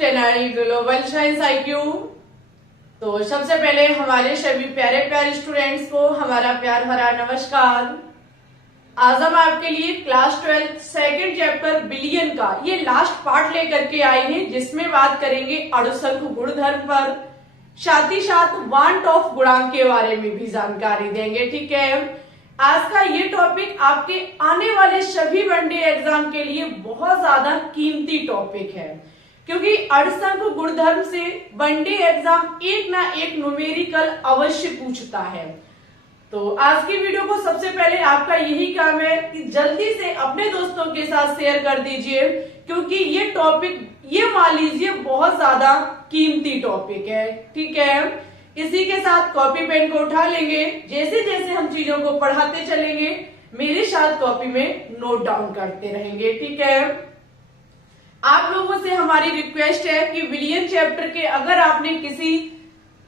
Tannery global science IQ। तो सबसे पहले हमारे सभी प्यारे प्यारे स्टूडेंट्स को हमारा प्यार भरा नमस्कार। आज हम आपके लिए क्लास 12 सेकंड चैप्टर बिलियन का ये लास्ट पार्ट लेकर के आए हैं, जिसमें बात करेंगे अणुसंख्य गुणधर्म पर, साथ ही साथ वांट ऑफ गुणांक के बारे में भी जानकारी देंगे। ठीक है, आज का ये टॉपिक आपके आने वाले सभी वनडे एग्जाम के लिए बहुत ज्यादा कीमती टॉपिक है, क्योंकि अणुसंख्य गुणधर्म से वनडे एग्जाम एक ना एक न्यूमेरिकल अवश्य पूछता है। तो आज की वीडियो को सबसे पहले आपका यही काम है कि जल्दी से अपने दोस्तों के साथ शेयर कर दीजिए, क्योंकि ये टॉपिक ये मान लीजिए बहुत ज्यादा कीमती टॉपिक है। ठीक है, इसी के साथ कॉपी पेन को उठा लेंगे। जैसे जैसे हम चीजों को पढ़ाते चलेंगे मेरे साथ कॉपी में नोट डाउन करते रहेंगे। ठीक है, आप लोगों से हमारी रिक्वेस्ट है कि विलियन चैप्टर के अगर आपने किसी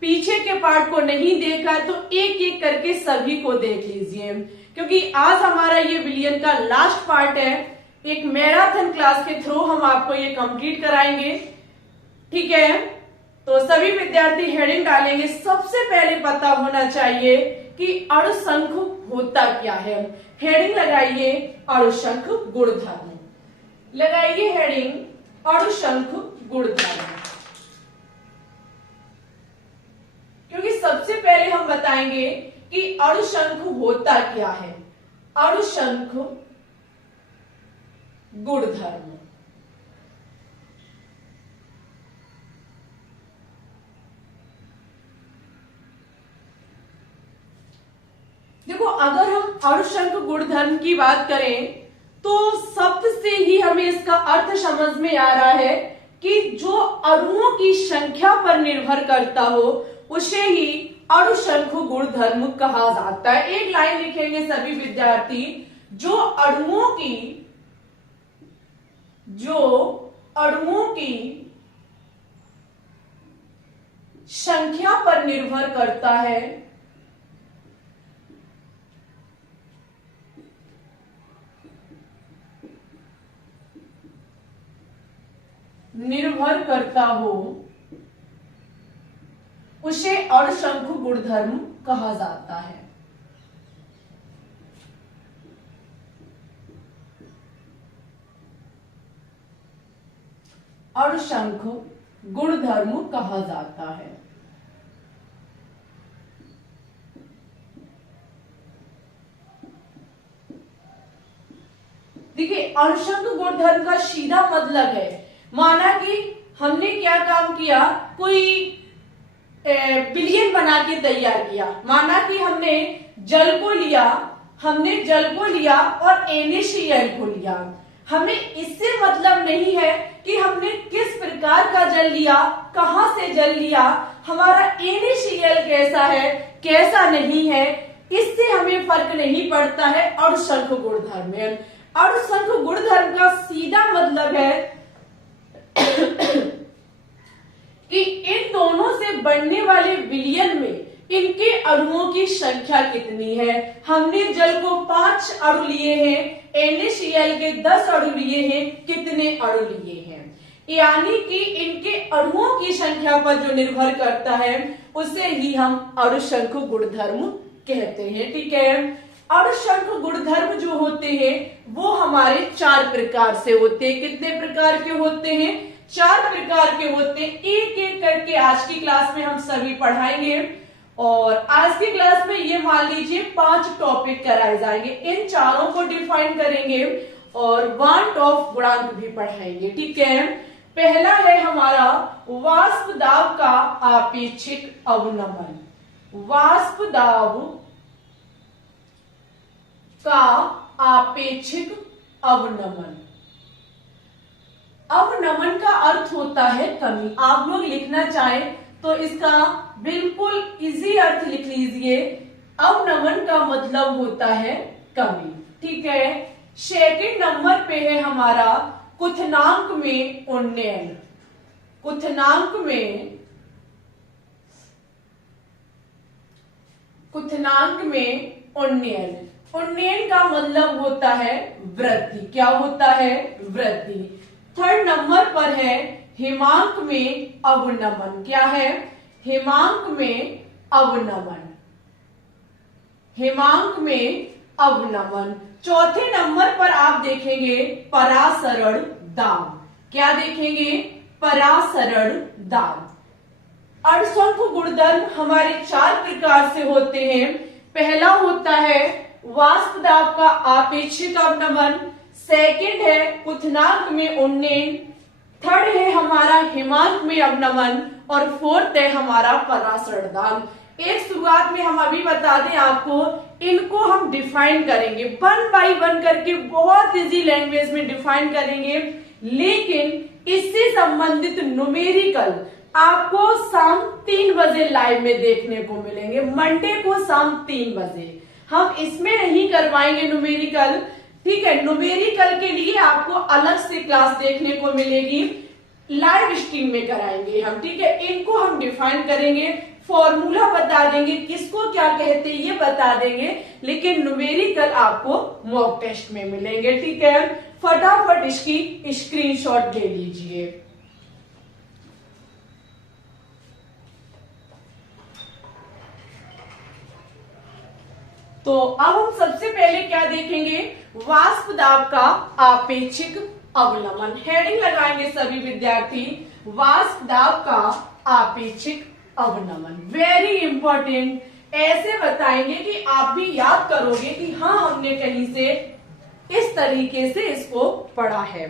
पीछे के पार्ट को नहीं देखा तो एक एक करके सभी को देख लीजिए, क्योंकि आज हमारा ये विलियन का लास्ट पार्ट है। एक मैराथन क्लास के थ्रू हम आपको ये कंप्लीट कराएंगे। ठीक है, तो सभी विद्यार्थी हेडिंग डालेंगे। सबसे पहले पता होना चाहिए कि अणुसंख्य होता क्या है। हेडिंग लगाइए अणुसंख्य गुणधर्म, लगाइए हेडिंग अणुसंख्य गुणधर्म, क्योंकि सबसे पहले हम बताएंगे कि अणुसंख्य होता क्या है। अणुसंख्य गुणधर्म, देखो अगर हम अणुसंख्य गुणधर्म की बात करें तो शब्द से ही हमें इसका अर्थ समझ में आ रहा है कि जो अणुओं की संख्या पर निर्भर करता हो उसे ही अणुसंख्य गुणधर्म कहा जाता है। एक लाइन लिखेंगे सभी विद्यार्थी, जो अणुओं की संख्या पर निर्भर करता है उसे अणुसंख्य गुणधर्म कहा जाता है। अणुसंख्य गुणधर्म कहा जाता है। देखिए, अणुसंख्य गुणधर्म का सीधा मतलब है, माना कि हमने क्या काम किया, कोई बिलियन बना के तैयार किया। माना कि हमने जल को लिया और NaCl को लिया। हमें इससे मतलब नहीं है कि हमने किस प्रकार का जल लिया, कहां से जल लिया, हमारा NaCl कैसा है कैसा नहीं है, इससे हमें फर्क नहीं पड़ता है अणुसंख्य गुणधर्म में। अणुसंख्य गुणधर्म का सीधा मतलब है कि इन दोनों से बनने वाले विलियन में इनके अणुओं की संख्या कितनी है। हमने जल को 5 अणु लिए हैं, NaCl के 10 अणु लिए हैं, कितने अणु लिए हैं, यानी कि इनके अणुओं की संख्या पर जो निर्भर करता है उसे ही हम अणुसंख्य गुणधर्म कहते हैं। ठीक है, अणुसंख्य गुणधर्म जो होते हैं वो हमारे 4 प्रकार से होते हैं। कितने प्रकार के होते हैं? 4 प्रकार के होते हैं। एक एक करके आज की क्लास में हम सभी पढ़ाएंगे, और आज की क्लास में ये मान लीजिए 5 टॉपिक कराए जाएंगे। इन चारों को डिफाइन करेंगे और वांट ऑफ गुणांक भी पढ़ाएंगे। ठीक है, पहला है हमारा वाष्प दाब का आपेक्षिक अवनमन। वाष्प दाब का आपेक्षिक अवनमन। अवनमन का अर्थ होता है कमी। आप लोग लिखना चाहें तो इसका बिल्कुल इजी अर्थ लिख लीजिए। अवनमन का मतलब होता है कमी। ठीक है, सेकंड नंबर पे है हमारा क्वथनांक में उन्नयन। क्वथनांक में उन्नयन। उन्नयन का मतलब होता है वृद्धि। क्या होता है? वृद्धि। थर्ड नंबर पर है हिमांक में अवनमन। क्या है? हिमांक में अवनमन। हिमांक में अवनमन। चौथे नंबर पर आप देखेंगे परासरण दाब। क्या देखेंगे? परासरण दाब। अणुशंख गुणधर्म हमारे 4 प्रकार से होते हैं। पहला होता है वाष्प दाब का आपेक्षिक अवनमन, सेकंड है क्वथनांक में उन्नयन, थर्ड है हमारा हिमांक में अवनमन और फोर्थ है हमारा परासरण दाब। एक शुरुआत में हम अभी बता दें आपको, इनको हम डिफाइन करेंगे 1 बाय 1 करके, बहुत इजी लैंग्वेज में डिफाइन करेंगे। लेकिन इससे संबंधित न्यूमेरिकल आपको शाम 3 बजे लाइव में देखने को मिलेंगे। मंडे को शाम 3 बजे हम इसमें नहीं करवाएंगे न्यूमेरिकल, ठीक है। न्यूमेरिकल के लिए आपको अलग से क्लास देखने को मिलेगी, लाइव स्ट्रीम में कराएंगे हम, ठीक है। इनको हम डिफाइन करेंगे, फॉर्मूला बता देंगे, किसको क्या कहते हैं ये बता देंगे, लेकिन न्यूमेरिकल आपको मॉक टेस्ट में मिलेंगे, ठीक है। फटाफट इसकी स्क्रीनशॉट ले लीजिए। तो अब हम सबसे पहले क्या देखेंगे? वाष्प दाब का आपेक्षिक अवनमन। हेडिंग लगाएंगे सभी विद्यार्थी, वाष्प दाब का आपेक्षिक अवनमन। Very important. ऐसे बताएंगे कि आप भी याद करोगे कि हाँ हमने कहीं से इस तरीके से इसको पढ़ा है।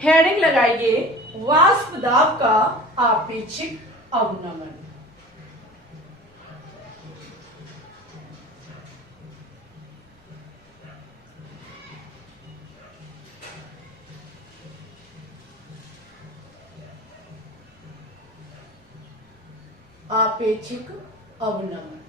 हेडिंग लगाइए, वाष्प दाब का आपेक्षिक अवनमन। आपेक्षिक अवनमन।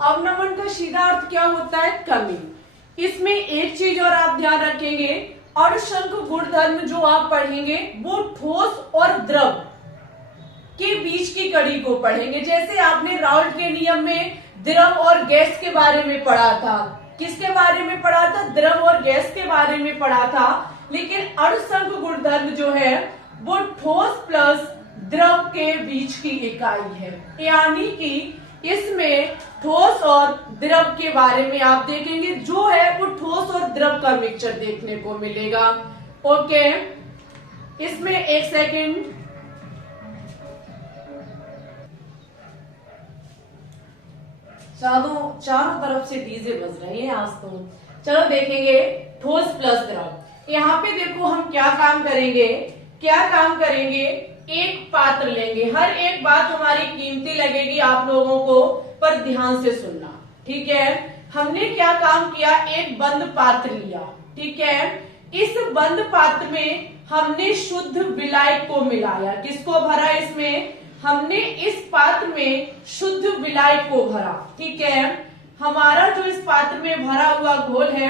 अवनमन का सीधा अर्थ क्या होता है? कमी। इसमें एक चीज और आप ध्यान रखेंगे, अणुशंख गुणधर्म जो आप पढ़ेंगे वो ठोस और द्रव के बीच की कड़ी को पढ़ेंगे। जैसे आपने राउल्ट के नियम में द्रव और गैस के बारे में पढ़ा था। किसके बारे में पढ़ा था? द्रव और गैस के बारे में पढ़ा था। लेकिन अणुशंख गुणधर्म जो है वो ठोस प्लस द्रव के बीच की इकाई है, यानी कि इसमें ठोस और द्रव के बारे में आप देखेंगे, जो है वो ठोस और द्रव का मिक्सचर देखने को मिलेगा। ओके, इसमें एक सेकेंड, चारों तरफ से डीजे बज रहे हैं आज तो। चलो देखेंगे ठोस प्लस द्रव। यहाँ पे देखो हम क्या काम करेंगे, एक पात्र लेंगे। हर एक बात हमारी कीमती लगेगी आप लोगों को, पर ध्यान से सुनना, ठीक है। हमने क्या काम किया? एक बंद पात्र लिया, ठीक है। इस बंद पात्र में हमने शुद्ध विलायक को मिलाया। किसको भरा? इसमें हमने इस पात्र में शुद्ध विलायक को भरा, ठीक है। हमारा जो इस पात्र में भरा हुआ घोल है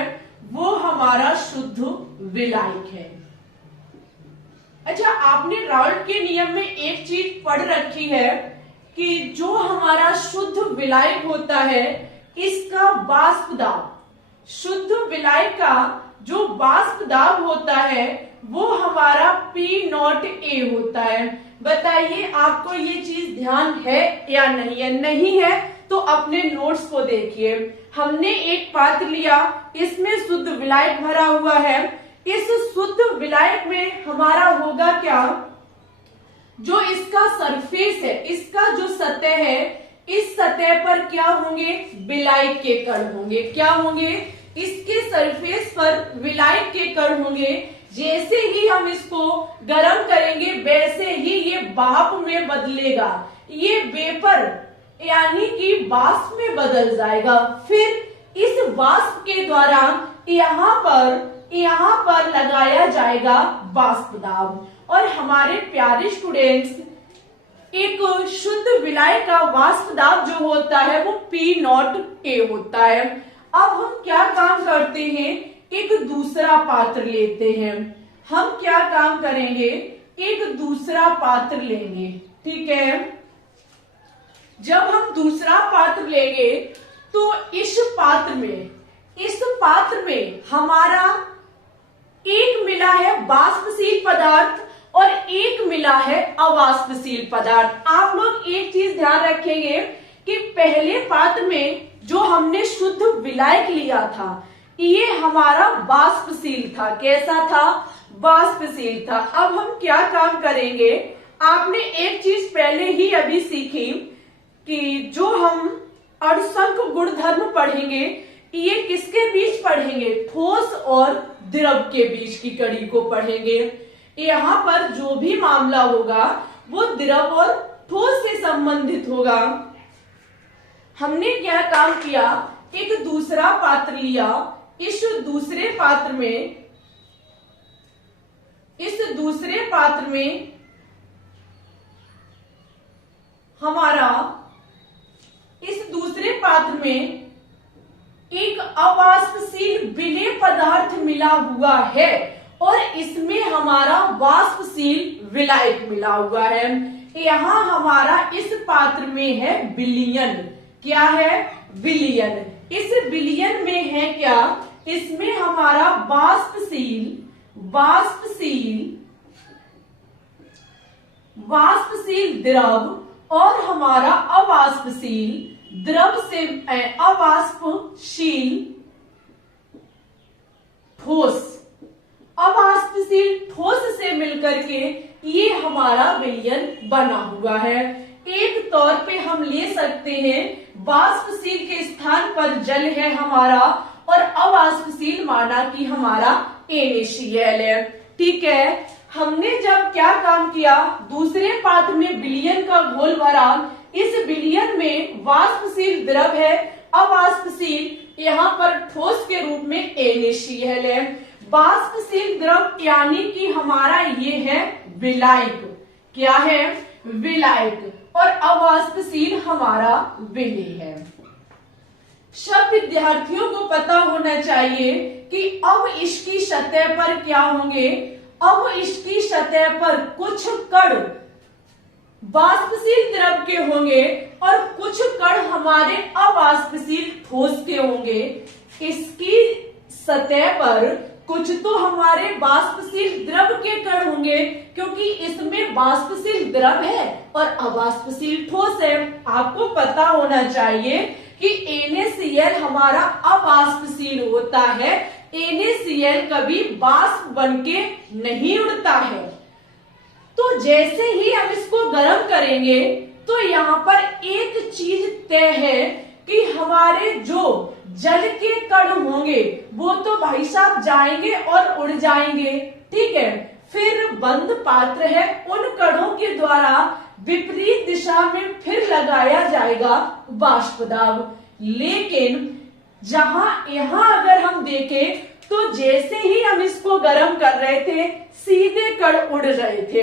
वो हमारा शुद्ध विलायक है। अच्छा, आपने राउल्ट के नियम में एक चीज पढ़ रखी है कि जो हमारा शुद्ध विलायक होता है इसका वाष्प दाब, शुद्ध विलायक का जो वाष्प दाब होता है वो हमारा P0A होता है। बताइए आपको ये चीज ध्यान है या नहीं है? नहीं है तो अपने नोट्स को देखिए। हमने एक पात्र लिया, इसमें शुद्ध विलायक भरा हुआ है। इस शुद्ध विलायक में हमारा होगा क्या? जो इसका सरफेस है, इसका जो सतह है, इस सतह पर क्या होंगे? विलायक के कण होंगे। क्या होंगे? इसके सरफेस पर विलायक के कण होंगे। जैसे ही हम इसको गर्म करेंगे वैसे ही ये भाप में बदलेगा, ये वेपर यानी कि वाष्प में बदल जाएगा। फिर इस वाष्प के द्वारा यहाँ पर लगाया जाएगा वाष्प दाब। और हमारे प्यारे स्टूडेंट्स, एक शुद्ध विलायक का वाष्प दाब जो होता है वो P0A होता है। अब हम क्या काम करते हैं? एक दूसरा पात्र लेते हैं। हम क्या काम करेंगे? एक दूसरा पात्र लेंगे, ठीक है। जब हम दूसरा पात्र लेंगे तो इस पात्र में हमारा एक मिला है वाष्पशील पदार्थ और एक मिला है अवाष्पशील पदार्थ। आप लोग एक चीज ध्यान रखेंगे कि पहले पात्र में जो हमने शुद्ध विलायक लिया था ये हमारा वाष्पशील था। कैसा था? वाष्पशील था। अब हम क्या काम करेंगे, आपने एक चीज पहले ही अभी सीखी कि जो हम अणुशंख गुणधर्म पढ़ेंगे ये किसके बीच पढ़ेंगे? ठोस और द्रव के बीच की कड़ी को पढ़ेंगे। यहाँ पर जो भी मामला होगा वो द्रव और ठोस से संबंधित होगा। हमने क्या काम किया, एक दूसरा पात्र लिया, इस दूसरे पात्र में हमारा इस दूसरे पात्र में एक अवाष्पशील विलेय पदार्थ मिला हुआ है और इसमें हमारा वाष्पशील विलायक मिला हुआ है। यहाँ हमारा इस पात्र में है विलयन। क्या है? विलयन। इस विलयन में है क्या? इसमें हमारा वाष्पशील द्रव और हमारा अवाष्पशील अवाष्पशील ठोस से मिलकर के ये हमारा विलयन बना हुआ है। एक तौर पे हम ले सकते हैं वाष्पशील के स्थान पर जल है हमारा और अवाष्पशील माना कि हमारा NaCl है। ठीक है, हमने जब क्या काम किया, दूसरे पात्र में विलयन का घोल भरा, इस विलयन में वाष्पशील द्रव है, अवाष्पशील यहाँ पर ठोस के रूप में NaCl है। वाष्पशील द्रव यानी कि हमारा ये है विलायक। क्या है? विलायक। और अवाष्पशील हमारा विलेय है। सब विद्यार्थियों को पता होना चाहिए कि अब इसकी सतह पर क्या होंगे, अब इसकी सतह पर कुछ कण वाष्पशील द्रव के होंगे और कुछ कण हमारे अवाष्पशील ठोस के होंगे। इसकी सतह पर कुछ तो हमारे वाष्पशील द्रव के कण होंगे क्योंकि इसमें वाष्पशील द्रव है और अवाष्पशील ठोस है। आपको पता होना चाहिए कि NaCl हमारा अवाष्पशील होता है। NaCl कभी वाष्प बनके नहीं उड़ता है। तो जैसे ही हम इसको गर्म करेंगे तो यहाँ पर एक चीज तय है कि हमारे जो जल के कण होंगे वो तो भाई साहब जाएंगे और उड़ जाएंगे। ठीक है, फिर बंद पात्र है, उन कणों के द्वारा विपरीत दिशा में फिर लगाया जाएगा वाष्प दाब। लेकिन यहाँ अगर हम देखें तो जैसे ही हम इसको गर्म कर रहे थे सीधे कण उड़ रहे थे,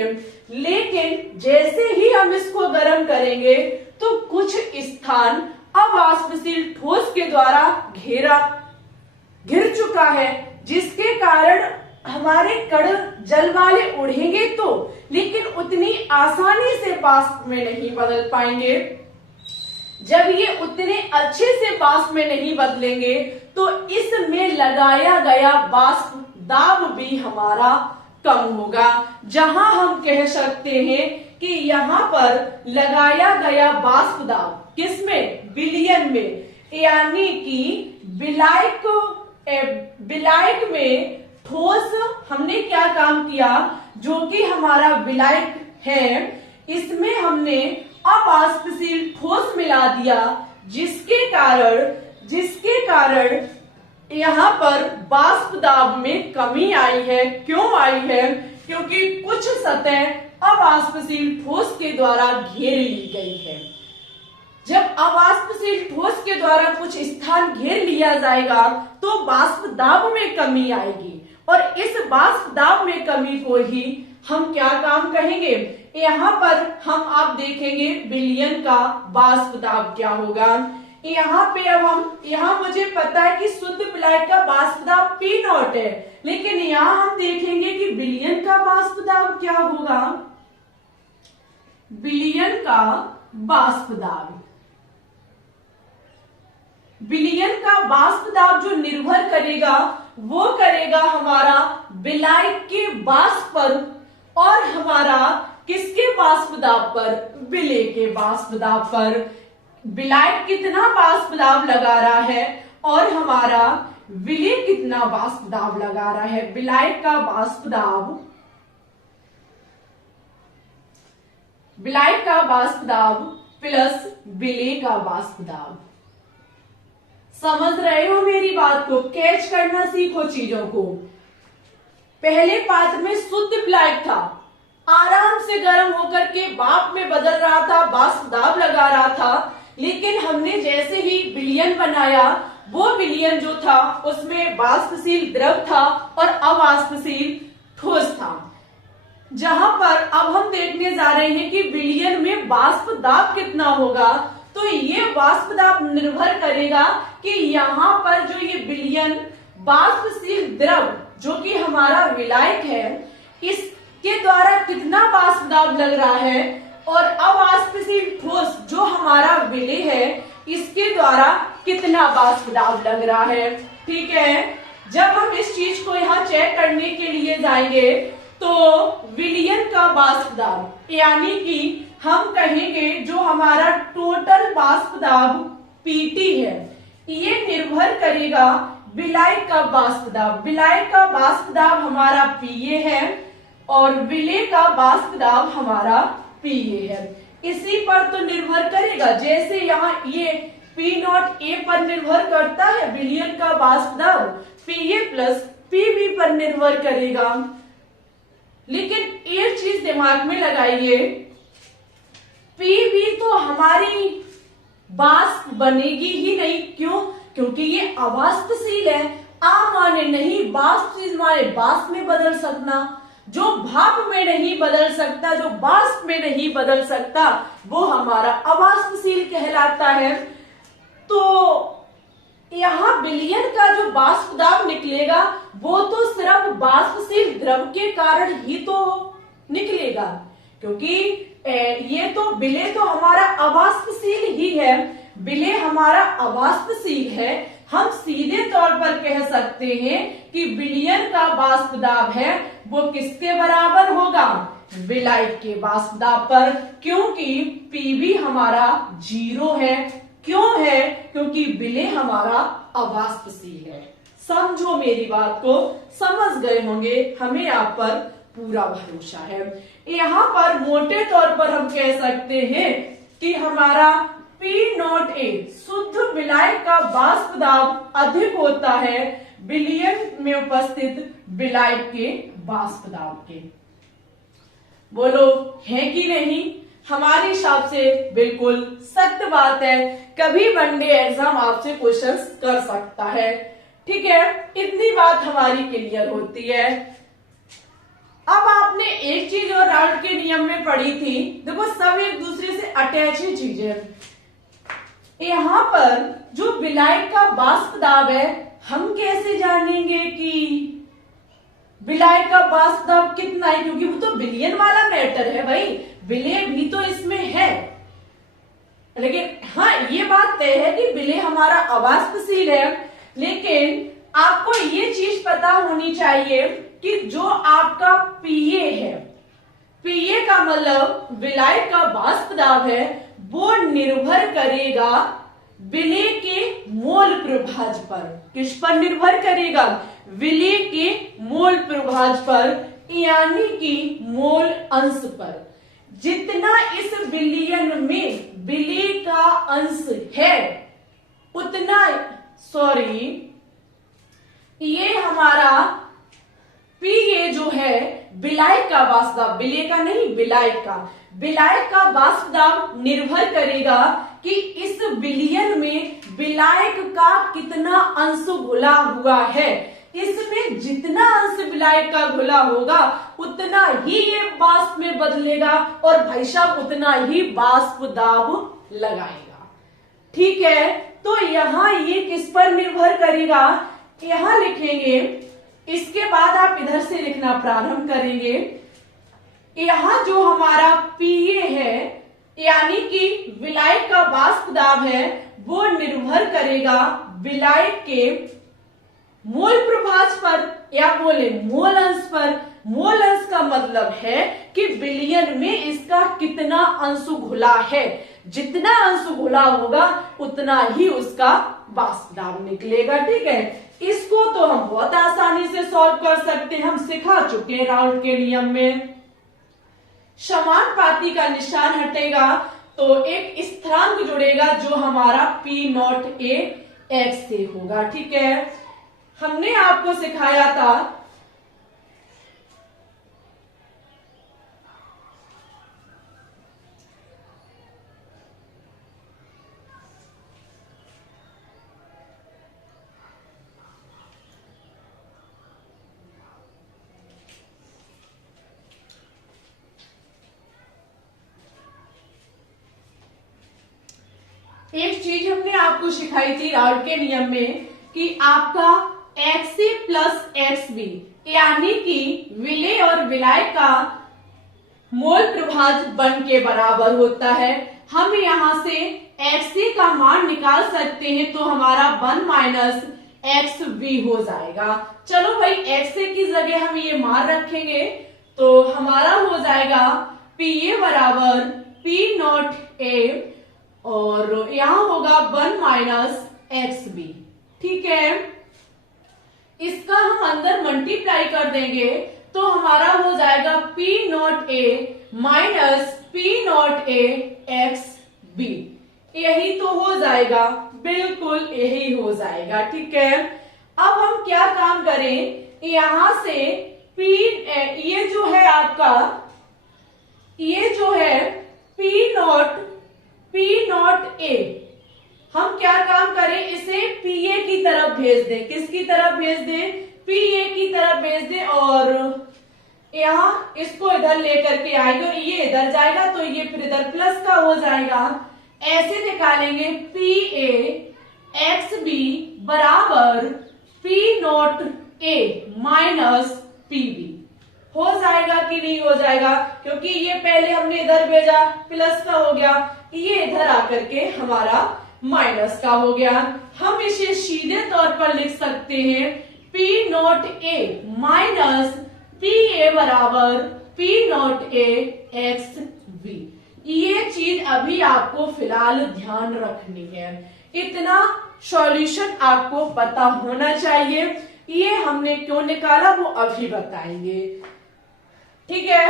लेकिन जैसे ही हम इसको गर्म करेंगे तो कुछ स्थान अवाष्पशील ठोस के द्वारा घिर चुका है, जिसके कारण हमारे कण जल वाले उड़ेंगे तो, लेकिन उतनी आसानी से वाष्प में नहीं बदल पाएंगे। जब ये उतने अच्छे से वाष्प में नहीं बदलेंगे तो इसमें लगाया गया वाष्प दाब भी हमारा कम होगा। जहां हम कह सकते हैं कि यहाँ पर लगाया गया वाष्प दाब किसमें? विलयन में, यानी कि विलायक में ठोस हमने क्या काम किया, जो कि हमारा विलायक है इसमें हमने अवाष्पशील ठोस मिला दिया, जिसके कारण यहाँ पर वाष्प दाब में कमी आई है। क्यों आई है? क्योंकि कुछ सतह अवाष्पशील ठोस के द्वारा घेर ली गई है। जब अवाष्पशील ठोस के द्वारा कुछ स्थान घेर लिया जाएगा तो वाष्प दाब में कमी आएगी और इस वाष्प दाब में कमी को ही हम क्या काम कहेंगे? यहाँ पर हम आप देखेंगे विलयन का वाष्प दाब क्या होगा। यहाँ पे अब यहाँ मुझे पता है कि शुद्ध विलायक का वाष्प दाब P0 है, लेकिन यहाँ हम देखेंगे कि विलयन का वाष्प दाब क्या होगा। विलयन का वाष्प दाब विलयन का वाष्प दाब जो निर्भर करेगा वो करेगा हमारा विलायक के वाष्प पर, और हमारा किसके वाष्प दाब पर, विलेय के वाष्प दाब पर। विलायक कितना वाष्प दाब लगा रहा है और हमारा विलेय कितना वाष्प दाब लगा रहा है। विलायक का वाष्प दाब, विलायक का वाष्प दाब प्लस विलेय का वाष्प दाब। समझ रहे हो मेरी बात को? कैच करना सीखो चीजों को। पहले पात्र में शुद्ध विलायक था, आराम से गर्म होकर के भाप में बदल रहा था, वाष्प दाब लगा रहा था। लेकिन हमने जैसे ही विलयन बनाया, वो विलयन जो था उसमें वाष्पशील द्रव था और अवाष्पशील ठोस था। जहां पर अब हम देखने जा रहे हैं कि विलयन में वाष्प दाब कितना होगा, तो ये वाष्प दाब निर्भर करेगा कि यहाँ पर जो ये विलयन वाष्पशील द्रव जो कि हमारा विलायक है, इसके द्वारा कितना वाष्प दाब लग रहा है, और अवाष्पशील ठोस जो हमारा विलेय है इसके द्वारा कितना वाष्प दाब लग रहा है। ठीक है, जब हम इस चीज को यहाँ चेक करने के लिए जाएंगे तो विलयन का वाष्प दाब, यानी कि हम कहेंगे जो हमारा टोटल वाष्प दाब पीटी है, ये निर्भर करेगा विलायक का वाष्प दाब। विलायक का वाष्प दाब हमारा पीए है और विलेय का वाष्प दाब हमारा पीए है। इसी पर तो निर्भर करेगा, जैसे यहाँ ये पी नॉट ए पर निर्भर करता है विलयन का वाष्प दाब, पीए प्लस पीबी पर निर्भर करेगा। लेकिन एक चीज दिमाग में लगाइए, पीबी तो हमारी वाष्प बनेगी ही नहीं। क्यों? क्योंकि ये अवाष्पशील है। आ माने नहीं, वाष्पशील माने वाष्प में बदल सकना। जो भाप में नहीं बदल सकता, जो वाष्प में नहीं बदल सकता, वो हमारा अवाष्पशील कहलाता है। तो यहाँ विलयन का जो वाष्प दाब निकलेगा वो तो सिर्फ वाष्पशील द्रव के कारण ही तो निकलेगा, क्योंकि ये तो विलेय तो हमारा अवाष्पशील ही है। विलेय हमारा अवाष्पशील है। हम सीधे तौर पर कह सकते हैं कि विलयन का वाष्प दाब है वो किसके बराबर होगा, विलायक के वाष्प दाब पर, क्योंकि पीबी हमारा 0 है। क्यों है? क्योंकि विलेय हमारा अवाष्पशील है। समझो मेरी बात को, समझ गए होंगे, हमें आप पर पूरा भरोसा है। यहाँ पर मोटे तौर पर हम कह सकते हैं कि हमारा पी नॉट ए शुद्ध विलायक का वाष्प दाब अधिक होता है विलयन में उपस्थित विलायक के वाष्प दाब के। बोलो है कि नहीं? हमारे हिसाब से बिल्कुल सत्य बात है। कभी वनडे एग्जाम आपसे क्वेश्चंस कर सकता है। ठीक है, इतनी बात हमारी क्लियर होती है। अब आपने एक चीज और राउल्ट के नियम में पढ़ी थी, देखो सब एक दूसरे से अटैच ही चीजें। यहाँ पर जो विलायक का वाष्प दाब है, हम कैसे जानेंगे कि विलायक का वाष्प दाब कितना है, क्योंकि वो तो विलयन वाला मैटर है भाई, विलेय भी तो इसमें है। लेकिन हाँ, ये बात तय है कि विलेय हमारा अवाष्पशील है। लेकिन आपको ये चीज पता होनी चाहिए कि जो आपका पीए है, पीए का मतलब विलायक का वाष्प दाब है, वो निर्भर करेगा विलेय के मोल प्रभाज पर। किस पर निर्भर करेगा? विलेय के मोल प्रभाज पर, यानी कि मोल अंश पर। जितना इस विलयन में विलेय का अंश है उतना, ये हमारा पीए जो है विलायक का वाष्प दाब, विलेय का नहीं विलायक का वाष्प दाब निर्भर करेगा कि इस विलयन में विलायक का कितना अंश घुला हुआ है। इसमें जितना अंश विलायक का घुला होगा उतना ही ये वाष्प में बदलेगा और भाई साहब उतना ही वाष्प दाब लगाएगा। ठीक है, तो यहाँ ये किस पर निर्भर करेगा, यहाँ लिखेंगे। इसके बाद आप इधर से लिखना प्रारंभ करेंगे। यहाँ जो हमारा पीए है, यानी कि विलायक का वाष्प दाब है वो निर्भर करेगा विलायक के मोल प्रभाज पर या बोले मोल अंश पर। मोल अंश का मतलब है कि विलयन में इसका कितना अंश घुला है, जितना अंश घुला होगा उतना ही उसका वाष्प दाब निकलेगा। ठीक है, इसको तो हम बहुत आसानी से सॉल्व कर सकते हैं, हम सिखा चुके हैं राउंड के नियम में। समानुपाती का निशान हटेगा तो एक स्थिरांक जुड़ेगा जो हमारा P नॉट A x से होगा। ठीक है, हमने आपको सिखाया था एक चीज हमने आपको सिखाई थी राउंड के नियम में कि आपका XA प्लस XB यानी कि विलेय और विलायक का मोल प्रभाज 1 के बराबर होता है। हम यहां से XA का मान निकाल सकते हैं तो हमारा 1 माइनस XB हो जाएगा। चलो भाई XA की जगह हम ये मान रखेंगे तो हमारा हो जाएगा PA बराबर P नॉट A और यहां होगा 1 माइनस XB। ठीक है, इसका हम अंदर मल्टीप्लाई कर देंगे तो हमारा हो जाएगा P not A minus P not A XB। यही तो हो जाएगा, बिल्कुल यही हो जाएगा। ठीक है, अब हम क्या काम करें, यहां से ये जो है आपका, ये जो है P नॉट A, हम क्या काम करें, इसे PA की तरफ भेज दें। किसकी तरफ भेज दें, PA की तरफ भेज दें और यहां इसको इधर लेकर के आएगा, ये इधर जाएगा तो ये फिर इधर प्लस का हो जाएगा। ऐसे निकालेंगे PA XB बराबर P not A minus PB। हो जाएगा कि नहीं हो जाएगा, क्योंकि ये पहले हमने इधर भेजा प्लस का हो गया, ये इधर आकर के हमारा माइनस का हो गया। हम इसे सीधे तौर पर लिख सकते हैं P not A minus PA बराबर P नॉट A XB। ये चीज अभी आपको फिलहाल ध्यान रखनी है, इतना सॉल्यूशन आपको पता होना चाहिए। ये हमने क्यों निकाला वो अभी बताएंगे। ठीक है,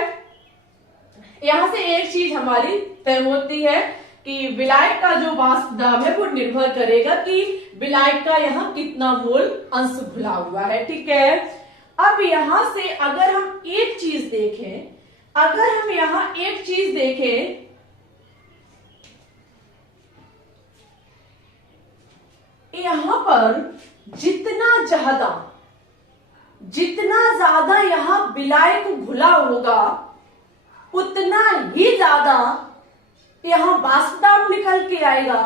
यहां से एक चीज हमारी तय होती है कि विलायक का जो वाष्प दाब है वो निर्भर करेगा कि विलायक का यहाँ कितना मोल अंश घुला हुआ है। ठीक है, अब यहां से अगर हम एक चीज देखें, अगर हम यहां एक चीज देखें, यहां पर जितना ज्यादा यहां विलायक घुला होगा उतना ही ज्यादा यहां वाष्प दाब निकल के आएगा।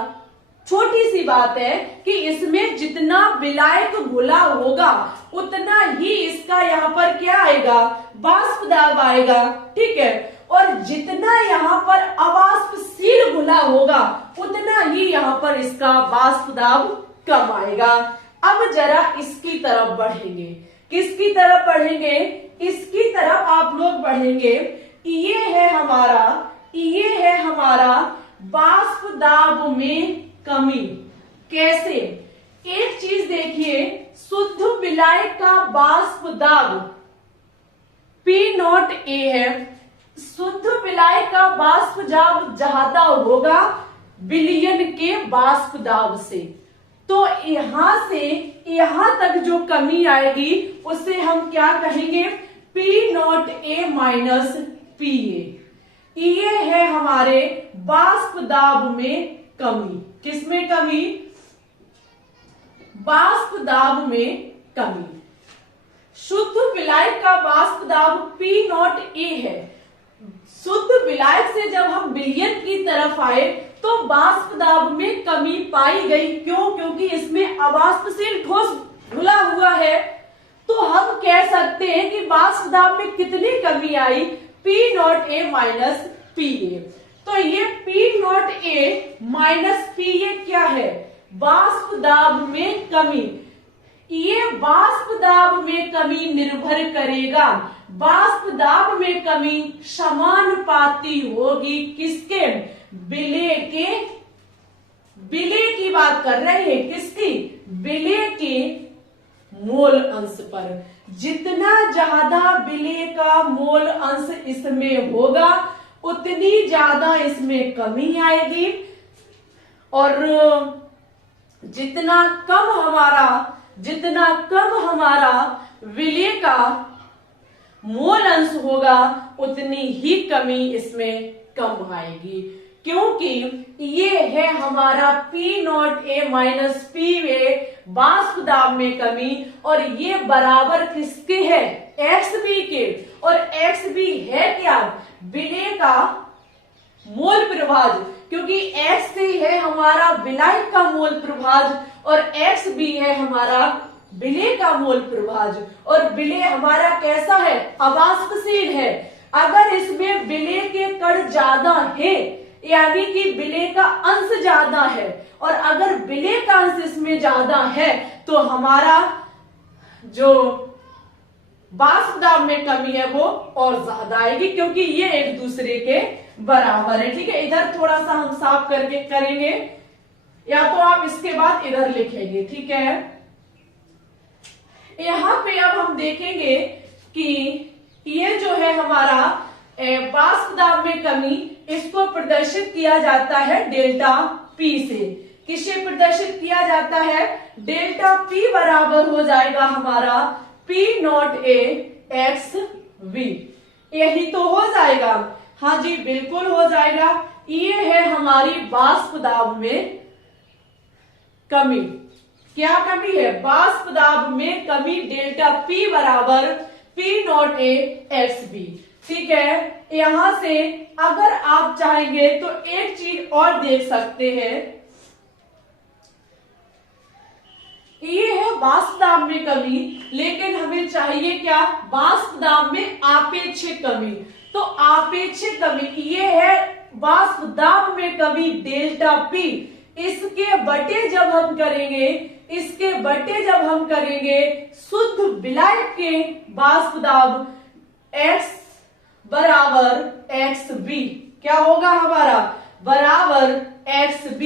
छोटी सी बात है कि इसमें जितना विलायक घुला होगा उतना ही इसका यहाँ पर क्या आएगा, वाष्प दाब आएगा। ठीक है, और जितना यहाँ पर अवाष्पशील घुला होगा उतना ही यहाँ पर इसका वाष्प दाब कम आएगा। अब जरा इसकी तरफ बढ़ेंगे, किसकी तरफ बढ़ेंगे, इसकी तरफ आप लोग बढ़ेंगे। ये है हमारा वाष्प दाब में कमी। कैसे, एक चीज देखिए, शुद्ध विलायक का वाष्प दाब P नॉट A है, शुद्ध विलायक का वाष्प दाब ज्यादा होगा विलयन के वाष्प दाब से, तो यहां से यहां तक जो कमी आएगी उसे हम क्या कहेंगे, P not A minus PA। ये है हमारे वाष्प दाब में कमी। किसमें कमी, वाष्प दाब में कमी। शुद्ध विलायक का वाष्प दाब P नॉट A है। शुद्ध विलायक से जब हम विलयन की तरफ आए तो वाष्प दाब में कमी पाई गई। क्यों, क्योंकि इसमें अवाष्पशील ठोस घुला हुआ है। तो हम कह सकते हैं कि वाष्प दाब में कितनी कमी आई, P not A minus PA। तो ये P नॉट ए माइनस P ये क्या है? वाष्प दाब में कमी। ये वाष्प दाब में कमी निर्भर करेगा, वाष्प दाब में कमी समानुपाती होगी किसके? विलेय के, विलेय की बात कर रहे हैं, किसकी? विलेय के मोल अंश पर। जितना ज्यादा विलेय का मोल अंश इसमें होगा उतनी ज्यादा इसमें कमी आएगी, और जितना कम हमारा विलेय का मोल अंश होगा उतनी ही कमी इसमें कम आएगी, क्योंकि ये है हमारा P नॉट ए माइनस P वे वाष्प दाब में कमी, और ये बराबर किसके है? XB के। और XB है क्या? विलेय का मोल प्रभाज, क्योंकि XC है हमारा विलायक का मोल प्रभाज और XB है हमारा विलेय का मोल प्रभाज। और विलेय हमारा कैसा है? अवाष्पशील है। अगर इसमें विलेय के कण ज्यादा है, यानी कि विलेय का अंश ज्यादा है, और अगर विलेय का अंश इसमें ज्यादा है तो हमारा जो वाष्प दाब में कमी है वो और ज्यादा आएगी, क्योंकि ये एक दूसरे के बराबर है। ठीक है, इधर थोड़ा सा हम साफ करके करेंगे, या तो आप इसके बाद इधर लिखेंगे। ठीक है, यहाँ पे अब हम देखेंगे कि ये जो है हमारा वाष्प दाब में कमी, इसको प्रदर्शित किया जाता है डेल्टा P से। किससे प्रदर्शित किया जाता है? डेल्टा P बराबर हो जाएगा हमारा P nought A X V. यही तो हो जाएगा। हाँ जी, बिल्कुल हो जाएगा। ये है हमारी वाष्प दाब में कमी। क्या कमी है? वाष्प दाब में कमी डेल्टा P बराबर P nought A X B. ठीक है, यहां से अगर आप चाहेंगे तो एक चीज और देख सकते हैं, ये है वाष्प दाब में कमी, लेकिन हमें चाहिए क्या? वाष्प दाब में आपेक्षिक कमी। तो आपेक्षिक कमी ये है वाष्प दाब में कमी डेल्टा P। इसके बटे जब हम करेंगे शुद्ध विलायक के वाष्प दाब X बराबर XB, क्या होगा हमारा? बराबर XB।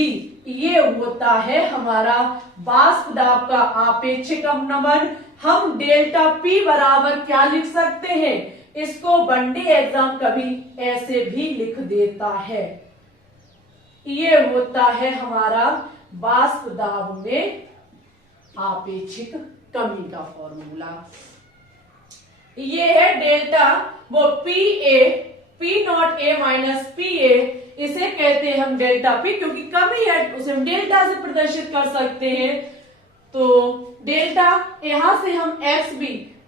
ये होता है हमारा वाष्प दाब का आपेक्षिक अवनमन। हम डेल्टा P बराबर क्या लिख सकते हैं? इसको वनडे एग्जाम कभी ऐसे भी लिख देता है। ये होता है हमारा वाष्प दाब में आपेक्षिक कमी का फॉर्मूला। ये है डेल्टा, वो P नॉट ए माइनस P ए, इसे कहते हैं हम डेल्टा P, क्योंकि कमी है उसे हम डेल्टा से प्रदर्शित कर सकते हैं। तो डेल्टा, यहां से हम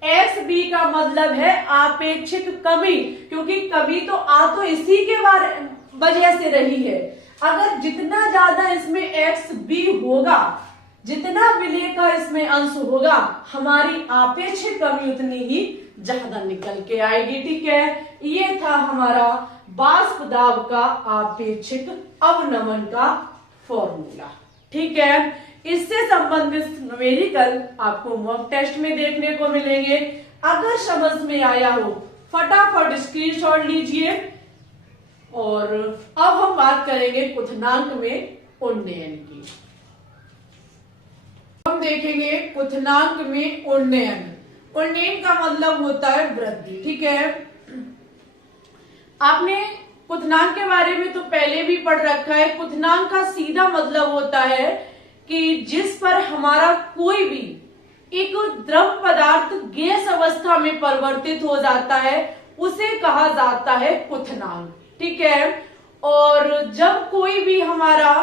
XB का मतलब है आपेक्षिक कमी, क्योंकि कमी तो तो इसी के वजह से रही है। अगर जितना ज्यादा इसमें XB होगा, जितना विलेय का इसमें अंश होगा, हमारी आपेक्षिक कमी उतनी ही ज्यादा निकल के आएगी। ठीक है, ये था हमारा वाष्प दाब का आपेक्षिक अवनमन का फॉर्मूला। ठीक है, इससे संबंधित न्यूमेरिकल आपको मॉक टेस्ट में देखने को मिलेंगे। अगर समझ में आया हो फटाफट स्क्रीनशॉट लीजिए। और अब हम बात करेंगे क्वथनांक में उन्नयन की। हम देखेंगे क्वथनांक में उन्नयन। उन्नयन का मतलब होता है वृद्धि। ठीक है, आपने क्वथनांक के बारे में तो पहले भी पढ़ रखा है। क्वथनांक का सीधा मतलब होता है कि जिस पर हमारा कोई भी एक द्रव पदार्थ गैस अवस्था में परिवर्तित हो जाता है उसे कहा जाता है क्वथनांक। ठीक है, और जब कोई भी हमारा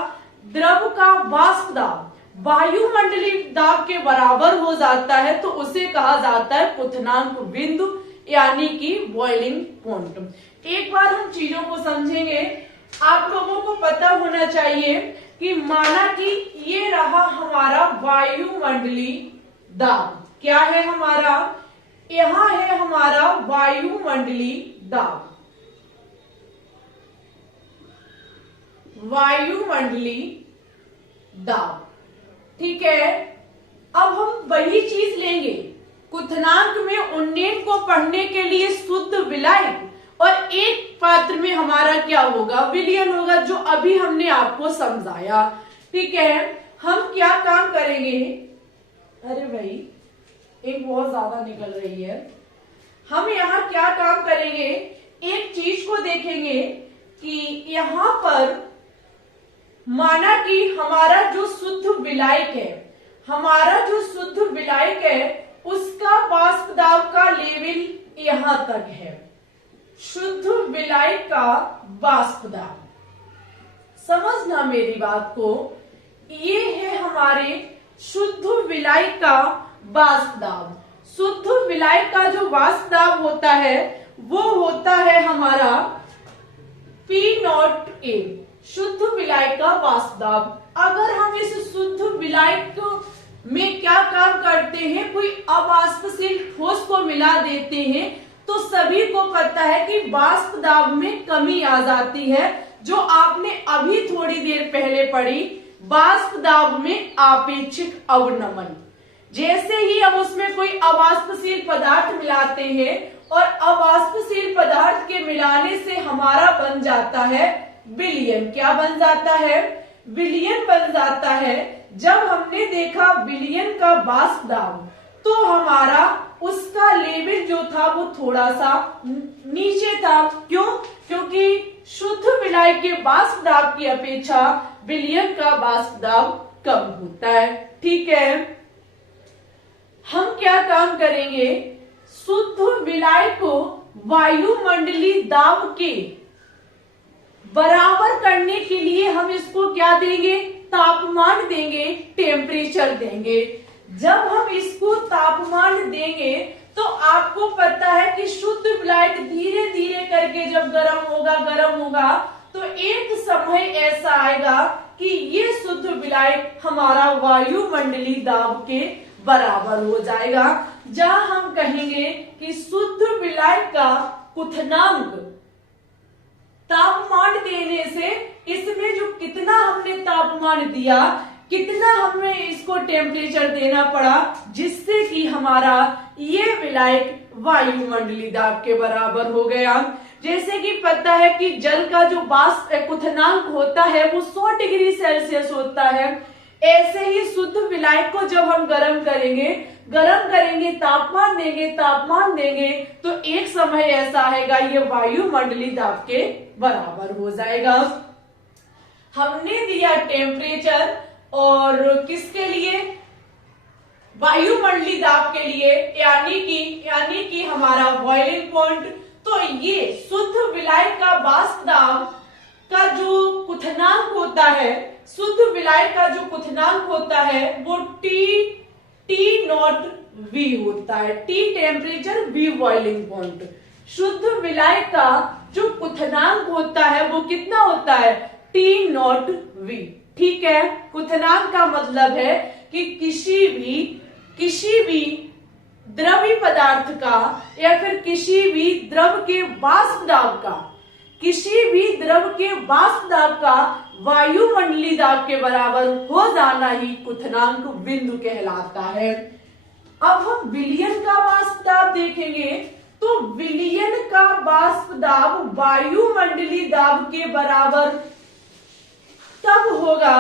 द्रव का वाष्प दाब वायुमंडलीय दाब के बराबर हो जाता है तो उसे कहा जाता है क्वथनांक बिंदु, यानी कि बॉइलिंग पॉइंट। एक बार हम चीजों को समझेंगे। आप लोगों को पता होना चाहिए कि माना कि ये रहा हमारा वायुमंडलीय दाब। क्या है हमारा? यहां है हमारा वायुमंडलीय दाब। वायुमंडली दाब। ठीक है, अब हम वही चीज लेंगे, क्वथनांक में उन्नयन को पढ़ने के लिए शुद्ध विलायक, और एक पात्र में हमारा क्या होगा, विलयन होगा, जो अभी हमने आपको समझाया। ठीक है, हम क्या काम करेंगे, अरे भाई एक बहुत ज्यादा निकल रही है, हम यहाँ क्या काम करेंगे, एक चीज को देखेंगे कि यहाँ पर माना कि हमारा जो शुद्ध विलायक है, हमारा जो शुद्ध विलायक है उसका वाष्प दाब का लेवल यहां तक है, शुद्ध विलायक का वाष्प दाब, समझना मेरी बात को, ये है हमारे शुद्ध विलायक का वाष्प दाब। शुद्ध विलायक का जो वाष्प दाब होता है वो होता है हमारा P0A, शुद्ध विलायक का वाष्प दाब। अगर हम इस शुद्ध विलायक में क्या काम करते हैं, कोई अवाष्पशील ठोस को मिला देते हैं, तो सभी को पता है कि वाष्प दाब में कमी आ जाती है, जो आपने अभी थोड़ी देर पहले पढ़ी, वाष्प दाब में आपेक्षिक अवनमन। जैसे ही हम उसमें कोई अवाष्पशील पदार्थ मिलाते हैं और अवाष्पशील पदार्थ के मिलाने से हमारा बन जाता है विलयन। क्या बन जाता है, विलयन बन जाता है। जब हमने देखा विलयन का वाष्प दाब, तो हमारा उसका लेवल जो था वो थोड़ा सा नीचे था। क्यों? क्योंकि शुद्ध विलायक के वाष्प दाब की अपेक्षा विलयन का वाष्प दाब कम होता है। ठीक है, हम क्या काम करेंगे, शुद्ध विलायक को वायुमंडलीय दाब के बराबर करने के लिए हम इसको क्या देंगे, तापमान देंगे, टेम्परेचर देंगे। जब हम इसको तापमान देंगे तो आपको पता है कि शुद्ध विलायक धीरे धीरे करके जब गर्म होगा तो एक समय ऐसा आएगा कि ये शुद्ध विलायक हमारा वायुमंडलीय दाब के बराबर हो जाएगा, जहां हम कहेंगे कि शुद्ध विलायक का क्वथनांक तापमान देने से, इसमें जो कितना हमने तापमान दिया, कितना हमें इसको टेम्परेचर देना पड़ा, जिससे कि हमारा ये विलायक वायुमंडलीय दाब के बराबर हो गया। जैसे कि पता है कि जल का जो वाष्प क्वथनांक होता है वो 100 डिग्री सेल्सियस होता है। ऐसे ही शुद्ध विलायक को जब हम गर्म करेंगे, तापमान देंगे तो एक समय ऐसा आएगा ये वायुमंडलीय दाब के बराबर हो जाएगा। हमने दिया टेम्परेचर, और किसके लिए, वायुमंडलीय दाब के लिए, यानी कि हमारा बॉइलिंग पॉइंट। तो ये शुद्ध विलायक का वाष्प दाब का जो क्वथनांक होता है, शुद्ध विलायक का जो क्वथनांक होता है वो T0V होता है, T temperature, V boiling point. शुद्ध विलायक का जो क्वथनांक होता है वो कितना होता है, T0V। ठीक है, क्वथनांक का मतलब है कि किसी भी द्रव्य पदार्थ का या फिर किसी भी द्रव के वाष्प दाब का वायुमंडलीय दाब के बराबर हो जाना ही क्वथनांक बिंदु कहलाता है। अब हम विलयन का वाष्प दाब देखेंगे, तो विलयन का वाष्प दाब वायुमंडलीय दाब के बराबर तब होगा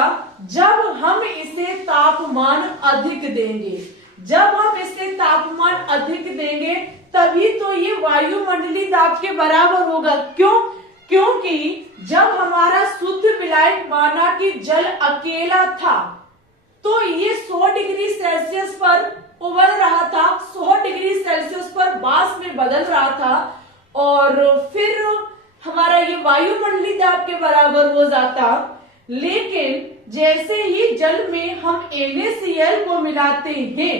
जब हम इसे तापमान अधिक देंगे। जब हम इसे तापमान अधिक देंगे तभी तो ये वायुमंडलीय दाब के बराबर होगा। क्यों? क्योंकि जब हमारा शुद्ध विलायक, माना कि जल अकेला था, तो ये 100 डिग्री सेल्सियस पर उबल रहा था, 100 डिग्री सेल्सियस पर वाष्प में बदल रहा था, और फिर हमारा ये वायुमंडलीय दाब के बराबर हो जाता। लेकिन जैसे ही जल में हम NaCl को मिलाते हैं,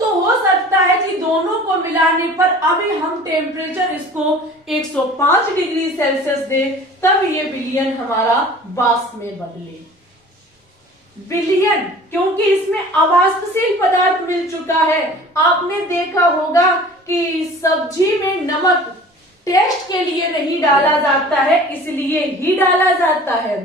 तो हो सकता है कि दोनों को मिलाने पर अभी हम टेम्परेचर इसको 105 डिग्री सेल्सियस दे, तब ये विलयन हमारा वाष्प में बदले। विलयन, क्योंकि इसमें अवाष्पशील पदार्थ मिल चुका है। आपने देखा होगा कि सब्जी में नमक टेस्ट के लिए नहीं डाला जाता है, इसलिए ही डाला जाता है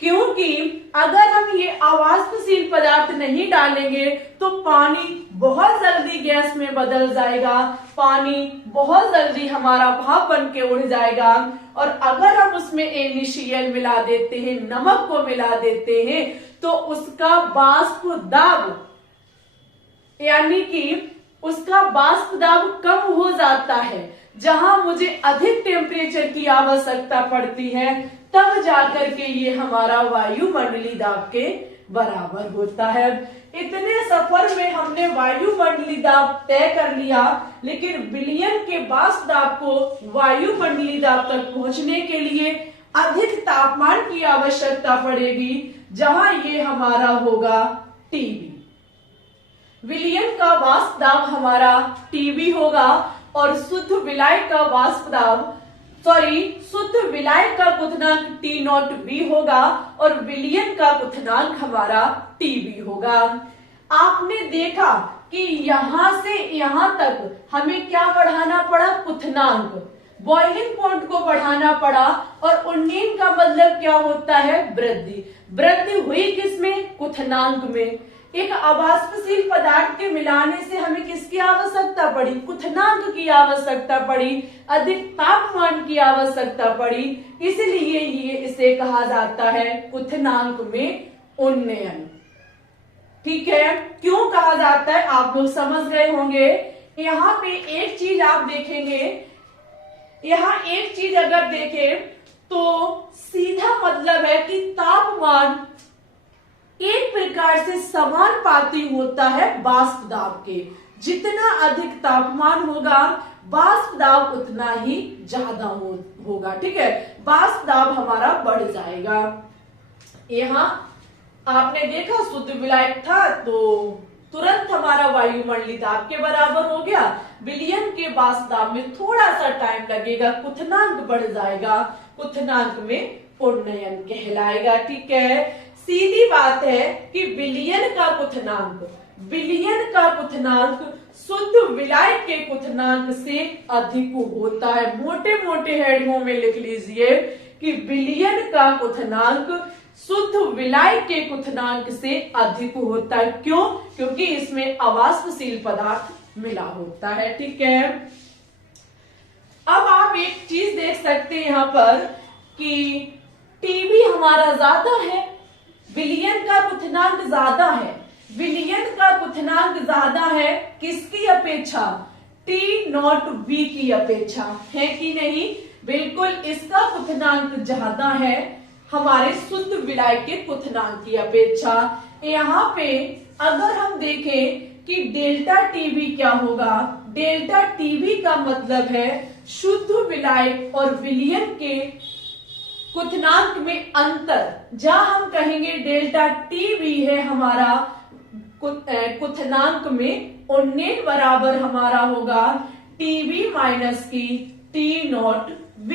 क्योंकि अगर हम ये अवाष्पशील पदार्थ नहीं डालेंगे तो पानी बहुत जल्दी गैस में बदल जाएगा, पानी बहुत जल्दी हमारा भाप बन के उड़ जाएगा। और अगर हम उसमें NaCl मिला देते हैं, नमक को मिला देते हैं, तो उसका वाष्प दाब यानी कि उसका वाष्प दाब कम हो जाता है। जहां मुझे अधिक टेम्परेचर की आवश्यकता पड़ती है तब जाकर के ये हमारा वायुमंडलीय दाब के बराबर होता है। इतने सफर में हमने वायुमंडलीय दाब तय कर लिया, लेकिन विलयन के वाष्प दाब को वायुमंडलीय दाब तक पहुंचने के लिए अधिक तापमान की आवश्यकता पड़ेगी, जहां ये हमारा होगा टीबी। विलयन का वाष्प दाब हमारा टीबी होगा और शुद्ध विलायक का वाष्प दाब शुद्ध विलायक का क्वथनांक T0B होगा और विलयन का क्वथनांक हमारा TB होगा। आपने देखा कि यहां से यहां तक हमें क्या बढ़ाना पड़ा, क्वथनांक, बॉइलिंग पॉइंट को बढ़ाना पड़ा। और उन्नीन का मतलब क्या होता है, वृद्धि। वृद्धि हुई किसमें, क्वथनांक में। एक अवाष्पशील पदार्थ के मिलाने से हमें किसकी आवश्यकता पड़ी, क्वथनांक की आवश्यकता पड़ी, अधिक तापमान की आवश्यकता पड़ी, इसलिए ये इसे कहा जाता है क्वथनांक में उन्नयन। ठीक है, क्यों कहा जाता है आप लोग समझ गए होंगे। यहाँ पे एक चीज आप देखेंगे, यहाँ एक चीज अगर देखें तो सीधा मतलब है कि तापमान एक प्रकार से समानुपाती होता है वाष्प दाब के। जितना अधिक तापमान होगा वाष्प दाब उतना ही ज्यादा होगा। ठीक है, वाष्प दाब हमारा बढ़ जाएगा। यहाँ आपने देखा शुद्ध विलायक था तो तुरंत हमारा वायुमंडलीय दाब के बराबर हो गया। विलयन के वाष्प दाब में थोड़ा सा टाइम लगेगा, क्वथनांक बढ़ जाएगा, क्वथनांक में उन्नयन कहलाएगा। ठीक है, सीधी बात है कि विलयन का क्वथनांक शुद्ध विलायक के क्वथनांक से अधिक होता है। मोटे मोटे हेडिंगों में लिख लीजिए कि विलयन का क्वथनांक शुद्ध विलायक के क्वथनांक से अधिक होता है। क्यों? क्योंकि इसमें अवाष्पशील पदार्थ मिला होता है। ठीक है, अब आप एक चीज देख सकते हैं यहाँ पर कि टीबी हमारा ज्यादा है, विलयन का क्वथनांक ज्यादा है। विलयन का क्वथनांक ज्यादा है किसकी अपेक्षा, T0B की अपेक्षा, है कि नहीं? बिल्कुल, इसका क्वथनांक ज्यादा है हमारे शुद्ध विलायक के क्वथनांक की अपेक्षा। यहाँ पे अगर हम देखें कि डेल्टा टीबी क्या होगा, डेल्टा टीबी का मतलब है शुद्ध विलायक और विलयन के क्वथनांक में अंतर। जहां हम कहेंगे डेल्टा टीबी है हमारा क्वथनांक में उन्नयन बराबर हमारा होगा टीबी माइनस की T0B।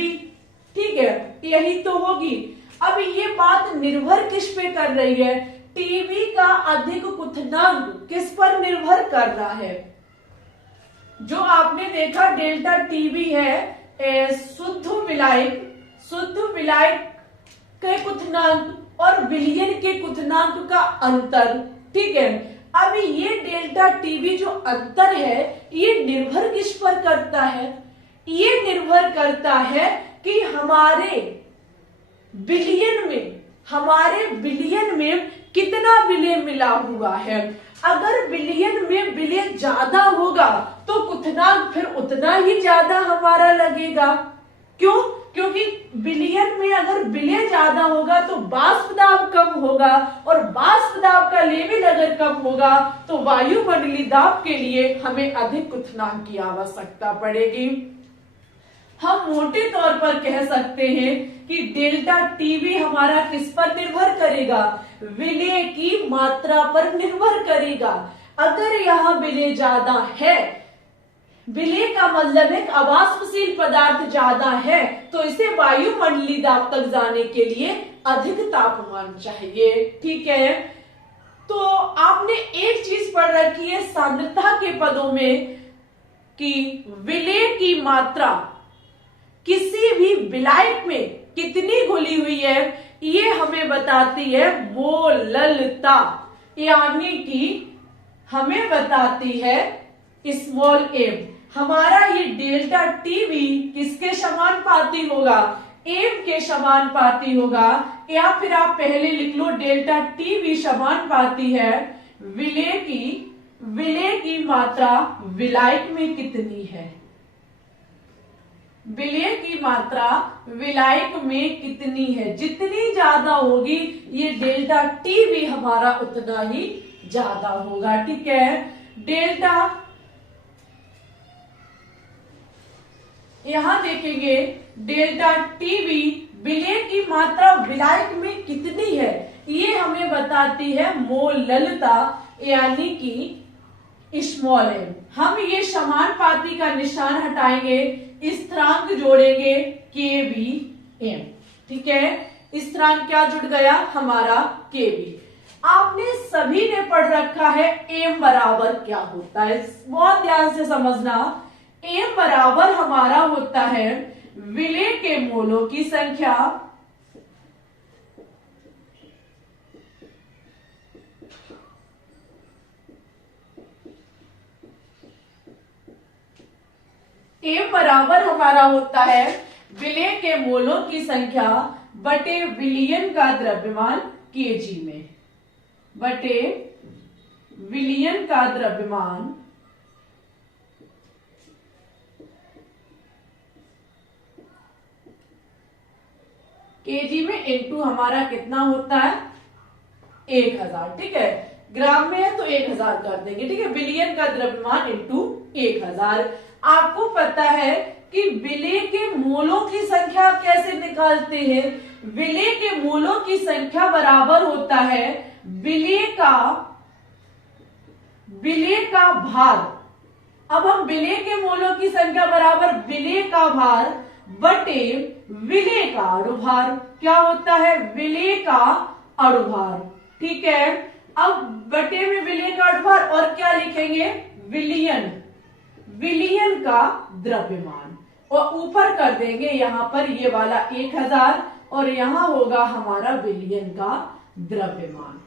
ठीक है, यही तो होगी। अब ये बात निर्भर किस पे कर रही है, टीबी का अधिक क्वथनांक किस पर निर्भर कर रहा है। जो आपने देखा डेल्टा टीबी है शुद्ध विलायक के क्वथनांक और विलयन के क्वथनांक का अंतर। ठीक है, अब ये डेल्टा टीबी जो अंतर है ये निर्भर किस पर करता है, ये निर्भर करता है कि हमारे विलयन में कितना विलय मिला हुआ है। अगर विलयन में विलय ज्यादा होगा तो क्वथनांक फिर उतना ही ज्यादा हमारा लगेगा। क्यों? क्योंकि विलयन में अगर विलय ज्यादा होगा तो वाष्प दाब कम होगा, और वाष्प दाब का लेवल अगर कम होगा तो वायुमंडलीय दाब के लिए हमें अधिक क्वथनांक की आवश्यकता पड़ेगी। हम मोटे तौर पर कह सकते हैं कि डेल्टा टीबी हमारा किस पर निर्भर करेगा, विलय की मात्रा पर निर्भर करेगा। अगर यहाँ विलय ज्यादा है, विलय का मतलब है अवाष्पशील पदार्थ ज्यादा है, तो इसे वायुमंडलीय दाब तक जाने के लिए अधिक तापमान चाहिए। ठीक है, तो आपने एक चीज पढ़ रखी है सांद्रता के पदों में कि विलय की मात्रा किसी भी विलायक में कितनी घुली हुई है ये हमें बताती है मोललता, यानी कि हमें बताती है स्मॉल एम। हमारा ये डेल्टा टी भी किसके समानुपाती होगा, एम के समानुपाती होगा, या फिर आप पहले लिख लो डेल्टा टी भी समानुपाती है विलेय की मात्रा विलायक में कितनी है, विलेय की मात्रा विलायक में कितनी है। जितनी ज्यादा होगी ये डेल्टा टी भी हमारा उतना ही ज्यादा होगा। ठीक है, डेल्टा यहां देखेंगे डेल्टा टी भी विलेय की मात्रा विलायक में कितनी है ये हमें बताती है मोललता, यानी कि स्मॉल एम। हम ये समानुपाती का निशान हटाएंगे, स्थिरांक जोड़ेंगे के बी एम। ठीक है, स्थिरांक क्या जुड़ गया हमारा के बी। आपने सभी ने पढ़ रखा है एम बराबर क्या होता है, बहुत ध्यान से समझना। एम बराबर हमारा होता है विलेय के मोलों की संख्या एम बराबर हमारा होता है विलेय के मोलों की संख्या बटे विलियन का द्रव्यमान केजी में, बटे विलियन का द्रव्यमान केजी में इनटू हमारा कितना होता है 1000। ठीक है, ग्राम में है तो 1000 कर देंगे। ठीक है, विलियन का द्रव्यमान इनटू 1000। आपको पता है कि विलेय के मोलों की संख्या कैसे निकालते हैं, विलेय के मोलों की संख्या बराबर होता है विलेय का भार। अब हम विलेय के मोलों की संख्या बराबर विलेय का भार बटे विलेय का अणुभार। क्या होता है विलेय का अणुभार। ठीक है, अब बटे में विलेय का अणुभार और क्या लिखेंगे विलियन का द्रव्यमान, और ऊपर कर देंगे यहां पर ये वाला 1000 और यहां होगा हमारा विलियन का द्रव्यमान।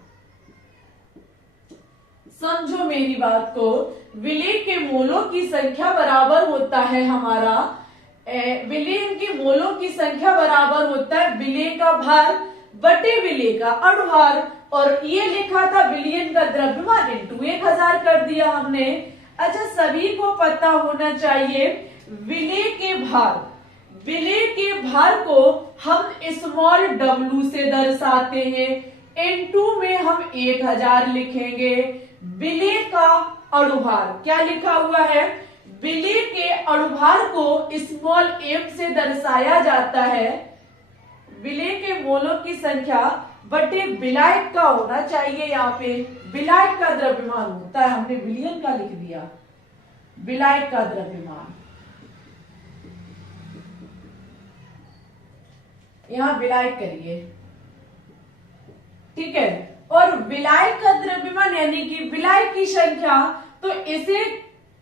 समझो मेरी बात को, विलेय के मोलों की संख्या बराबर होता है हमारा विलेय के मोलों की संख्या बराबर होता है विलेय का भार बटे विलेय का अणुभार, और ये लिखा था विलियन का द्रव्यमान इनटू 1000 कर दिया हमने। अच्छा, सभी को पता होना चाहिए विलेय के भार को हम स्मॉल w से दर्शाते हैं, N2 में हम 1000 लिखेंगे। विलेय का अणुभार क्या लिखा हुआ है, विलेय के अणुभार को स्मॉल m से दर्शाया जाता है विलेय के मोलों की संख्या बटे विलायक का होना चाहिए, यहाँ पे विलायक का द्रव्यमान होता है, हमने विलियन का लिख दिया, विलायक का द्रव्यमान, यहां विलायक करिए। ठीक है, और विलायक का द्रव्यमान यानी कि विलायक की संख्या, तो इसे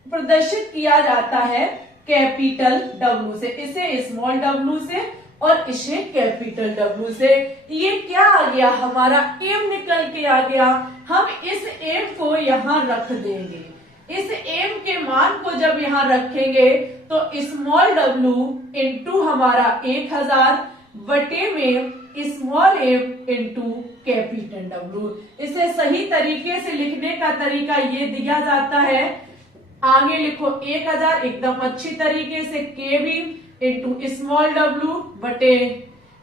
प्रदर्शित किया जाता है कैपिटल W से, इसे स्मॉल w से और इसे कैपिटल W से। ये क्या आ गया हमारा m निकल के आ गया। हम इस m को यहां रख देंगे, इस m के मान को जब यहां रखेंगे तो स्मॉल w इंटू हमारा 1000 बटे में small m into capital W। इसे सही तरीके से लिखने का तरीका ये दिया जाता है, आगे लिखो 1000 एकदम अच्छी तरीके से, के भी इंटू स्मॉल w बटे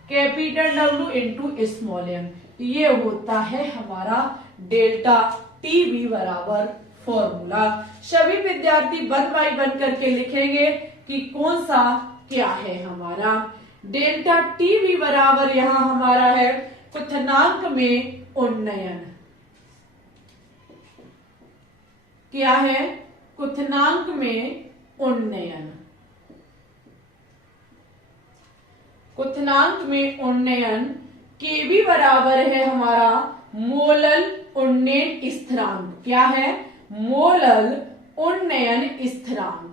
capital W into small m। ये होता है हमारा डेल्टा टी बी बराबर फॉर्मूला। सभी विद्यार्थी 1 बाय 1 करके लिखेंगे कि कौन सा क्या है हमारा। डेल्टा टी बी बराबर यहां हमारा है क्वथनांक में उन्नयन। क्या है, क्वथनांक में उन्नयन, क्वथनांक में उन्नयन। के बी बराबर है हमारा मोलल उन्नयन स्थिरांक। क्या है, मोलल उन्नयन स्थिरांक।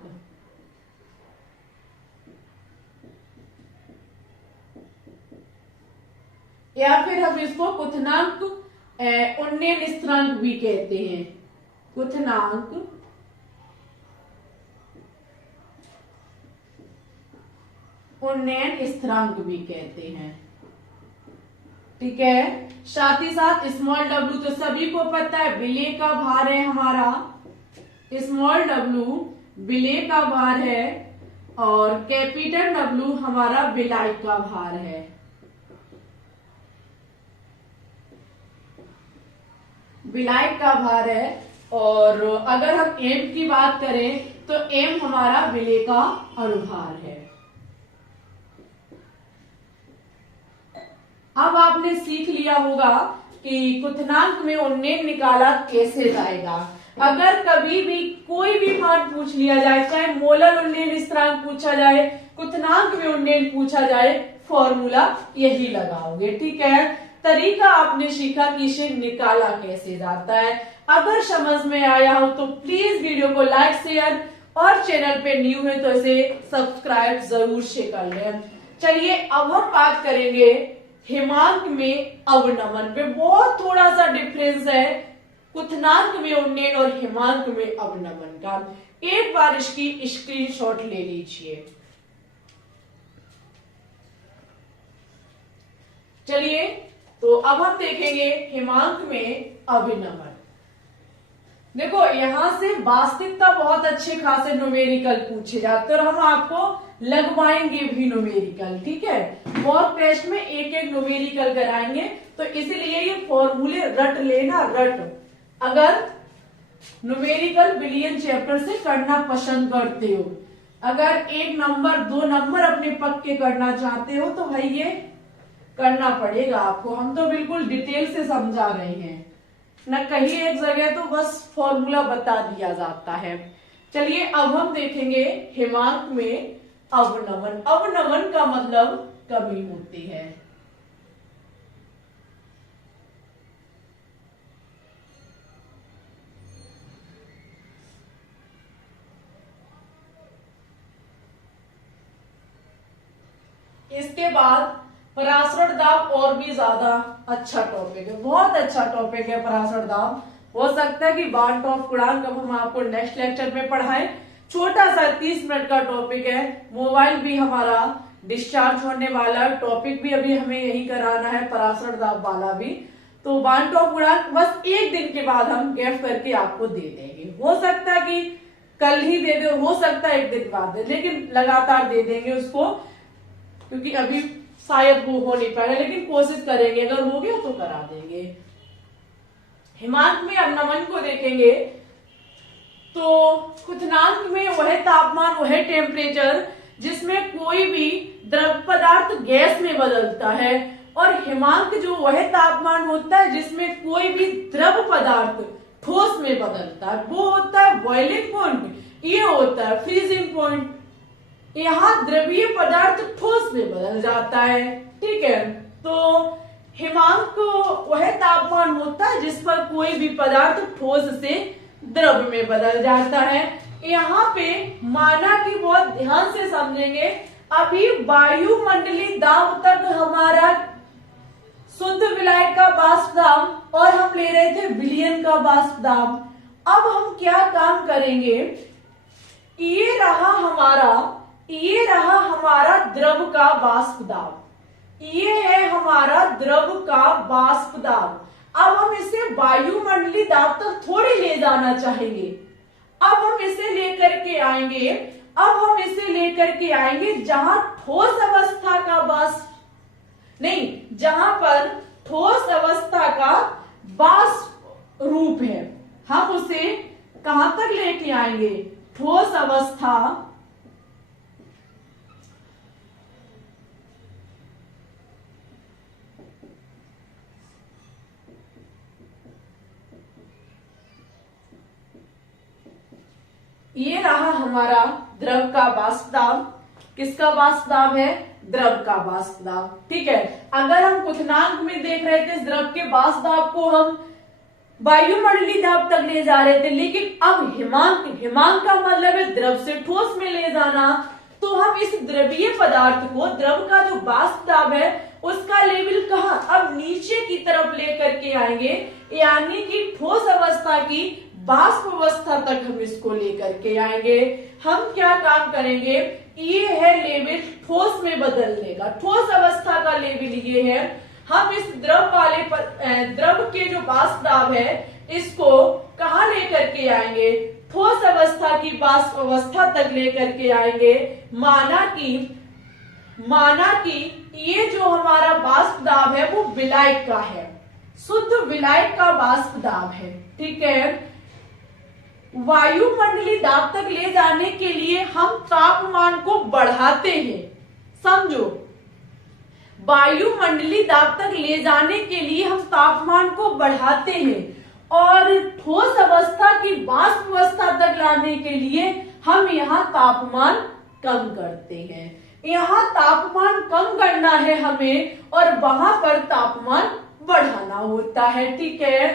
या फिर हम इसको क्वथनांक उन्नयन स्थिरांक भी कहते हैं। क्वथनांक उन्नयन स्थिरांक भी कहते हैं। ठीक है, साथ ही साथ स्मॉल डब्ल्यू तो सभी को पता है, विलेय का भार है हमारा। स्मॉल डब्ल्यू विलेय का भार है और कैपिटल डब्ल्यू हमारा विलायक का भार है। विलायक का भार है। और अगर हम एम की बात करें तो एम हमारा विलेय का अनुभार है। अब आपने सीख लिया होगा कि क्वथनांक में उन्नयन निकाला कैसे जाएगा। अगर कभी भी कोई भी मान पूछ लिया जाए, चाहे मोलर उन्नयन स्थिरांक पूछा जाए, क्वथनांक में उन्नयन पूछा जाए, फॉर्मूला यही लगाओगे। ठीक है, तरीका आपने सीखा कि इसे निकाला कैसे जाता है। अगर समझ में आया हो तो प्लीज वीडियो को लाइक शेयर और चैनल पे न्यू है तो इसे सब्सक्राइब जरूर से कर लें। चलिए अब हम बात करेंगे हिमांक में अवनमन पे। बहुत थोड़ा सा डिफरेंस है क्वथनांक में उन्नयन और हिमांक में अवनमन का। एक बार इसकी स्क्रीनशॉट ले लीजिए। चलिए तो अब हम देखेंगे हिमांक में अभिनमन। देखो यहां से वास्तविकता बहुत अच्छे खासे न्यूमेरिकल पूछे जाते हैं और हम आपको लगवाएंगे भी न्यूमेरिकल। ठीक है, बहुत टेस्ट में एक एक न्यूमेरिकल कराएंगे, तो इसलिए ये फॉर्मूले रट लेना, रट। अगर न्यूमेरिकल बिलियन चैप्टर से करना पसंद करते हो, अगर 1 नंबर 2 नंबर अपने पक्के करना चाहते हो तो भाई ये करना पड़ेगा आपको। हम तो बिल्कुल डिटेल से समझा रहे हैं, न कहीं एक जगह तो बस फॉर्मूला बता दिया जाता है। चलिए अब हम देखेंगे हिमांक में अवनमन। अवनमन का मतलब कमी होती है। इसके बाद पराशरण दाब और भी ज्यादा अच्छा टॉपिक है, बहुत अच्छा टॉपिक है पराशरण दाब। हो सकता है कि बांट ऑफ गुणांक अब हम आपको नेक्स्ट लेक्चर में पढ़ाएं। छोटा सा 30 मिनट का टॉपिक है। मोबाइल भी हमारा डिस्चार्ज होने वाला है, टॉपिक भी अभी हमें यही कराना है, पराशरण दाब वाला भी। तो बांट ऑफ गुणांक बस एक दिन के बाद हम गैप करके आपको दे देंगे। हो सकता है कि कल ही दे दे, हो सकता है एक दिन बाद दे, लेकिन लगातार दे देंगे उसको, क्योंकि अभी शायद वो हो नहीं पाएगा, लेकिन कोशिश करेंगे, अगर हो गया तो करा देंगे। हिमांक में अवनमन को देखेंगे तो क्वथनांक में वह तापमान, वह टेम्परेचर जिसमें कोई भी द्रव पदार्थ गैस में बदलता है, और हिमांक जो वह तापमान होता है जिसमें कोई भी द्रव पदार्थ ठोस में बदलता है, वो होता है बॉइलिंग पॉइंट, ये होता है फ्रीजिंग पॉइंट। यहाँ द्रवीय पदार्थ ठोस में बदल जाता है। ठीक है, तो हिमांक वह तापमान होता है जिस पर कोई भी पदार्थ ठोस से द्रव में बदल जाता है। यहाँ पे माना कि बहुत ध्यान से समझेंगे, अभी वायुमंडलीय दाब तक हमारा शुद्ध विलायक का वाष्प दाब और हम ले रहे थे विलयन का वाष्प दाब। अब हम क्या काम करेंगे, ये रहा हमारा द्रव का वाष्प दाब, ये है हमारा द्रव का वाष्प दाब। अब हम इसे वायुमंडलीय दाब तक थोड़ी ले जाना चाहेंगे। अब हम इसे लेकर के आएंगे जहां ठोस अवस्था का वाष्प नहीं, जहां पर ठोस अवस्था का वाष्प रूप है, हम उसे कहां तक लेके आएंगे, ठोस अवस्था ये रहा हमारा द्रव का वाष्प दाब। किसका वाष्प दाब है, द्रव का वाष्प दाब। ठीक है, अगर हम क्वथनांक में देख रहे थे द्रव के वाष्प दाब को हम वायुमंडलीय दाब तक ले जा रहे थे, लेकिन अब हिमांक का मतलब है द्रव से ठोस में ले जाना। तो हम इस द्रवीय पदार्थ को, द्रव का जो वाष्प दाब है उसका लेवल कहाँ, अब नीचे की तरफ लेकर के आएंगे, यानी कि ठोस अवस्था की वाष्प अवस्था तक हम इसको लेकर के आएंगे। हम क्या काम करेंगे, ये है लेवल ठोस में बदलने का, ठोस अवस्था का लेवल ये है। हम इस द्रव के जो वाष्प दाब है इसको कहाँ लेकर के आएंगे, ठोस अवस्था की वाष्प अवस्था तक लेकर के आएंगे। माना कि ये जो हमारा वाष्प दाब है वो विलायक का है, शुद्ध विलायक का वाष्प दाब है, ठीक है। वायुमंडलीय दाब तक ले जाने के लिए हम तापमान को बढ़ाते हैं, समझो, वायुमंडलीय दाब तक ले जाने के लिए हम तापमान को बढ़ाते हैं और ठोस अवस्था की वाष्प अवस्था तक लाने के लिए हम यहाँ तापमान कम करते हैं। यहाँ तापमान कम करना है हमें और वहां पर तापमान बढ़ाना होता है, ठीक है।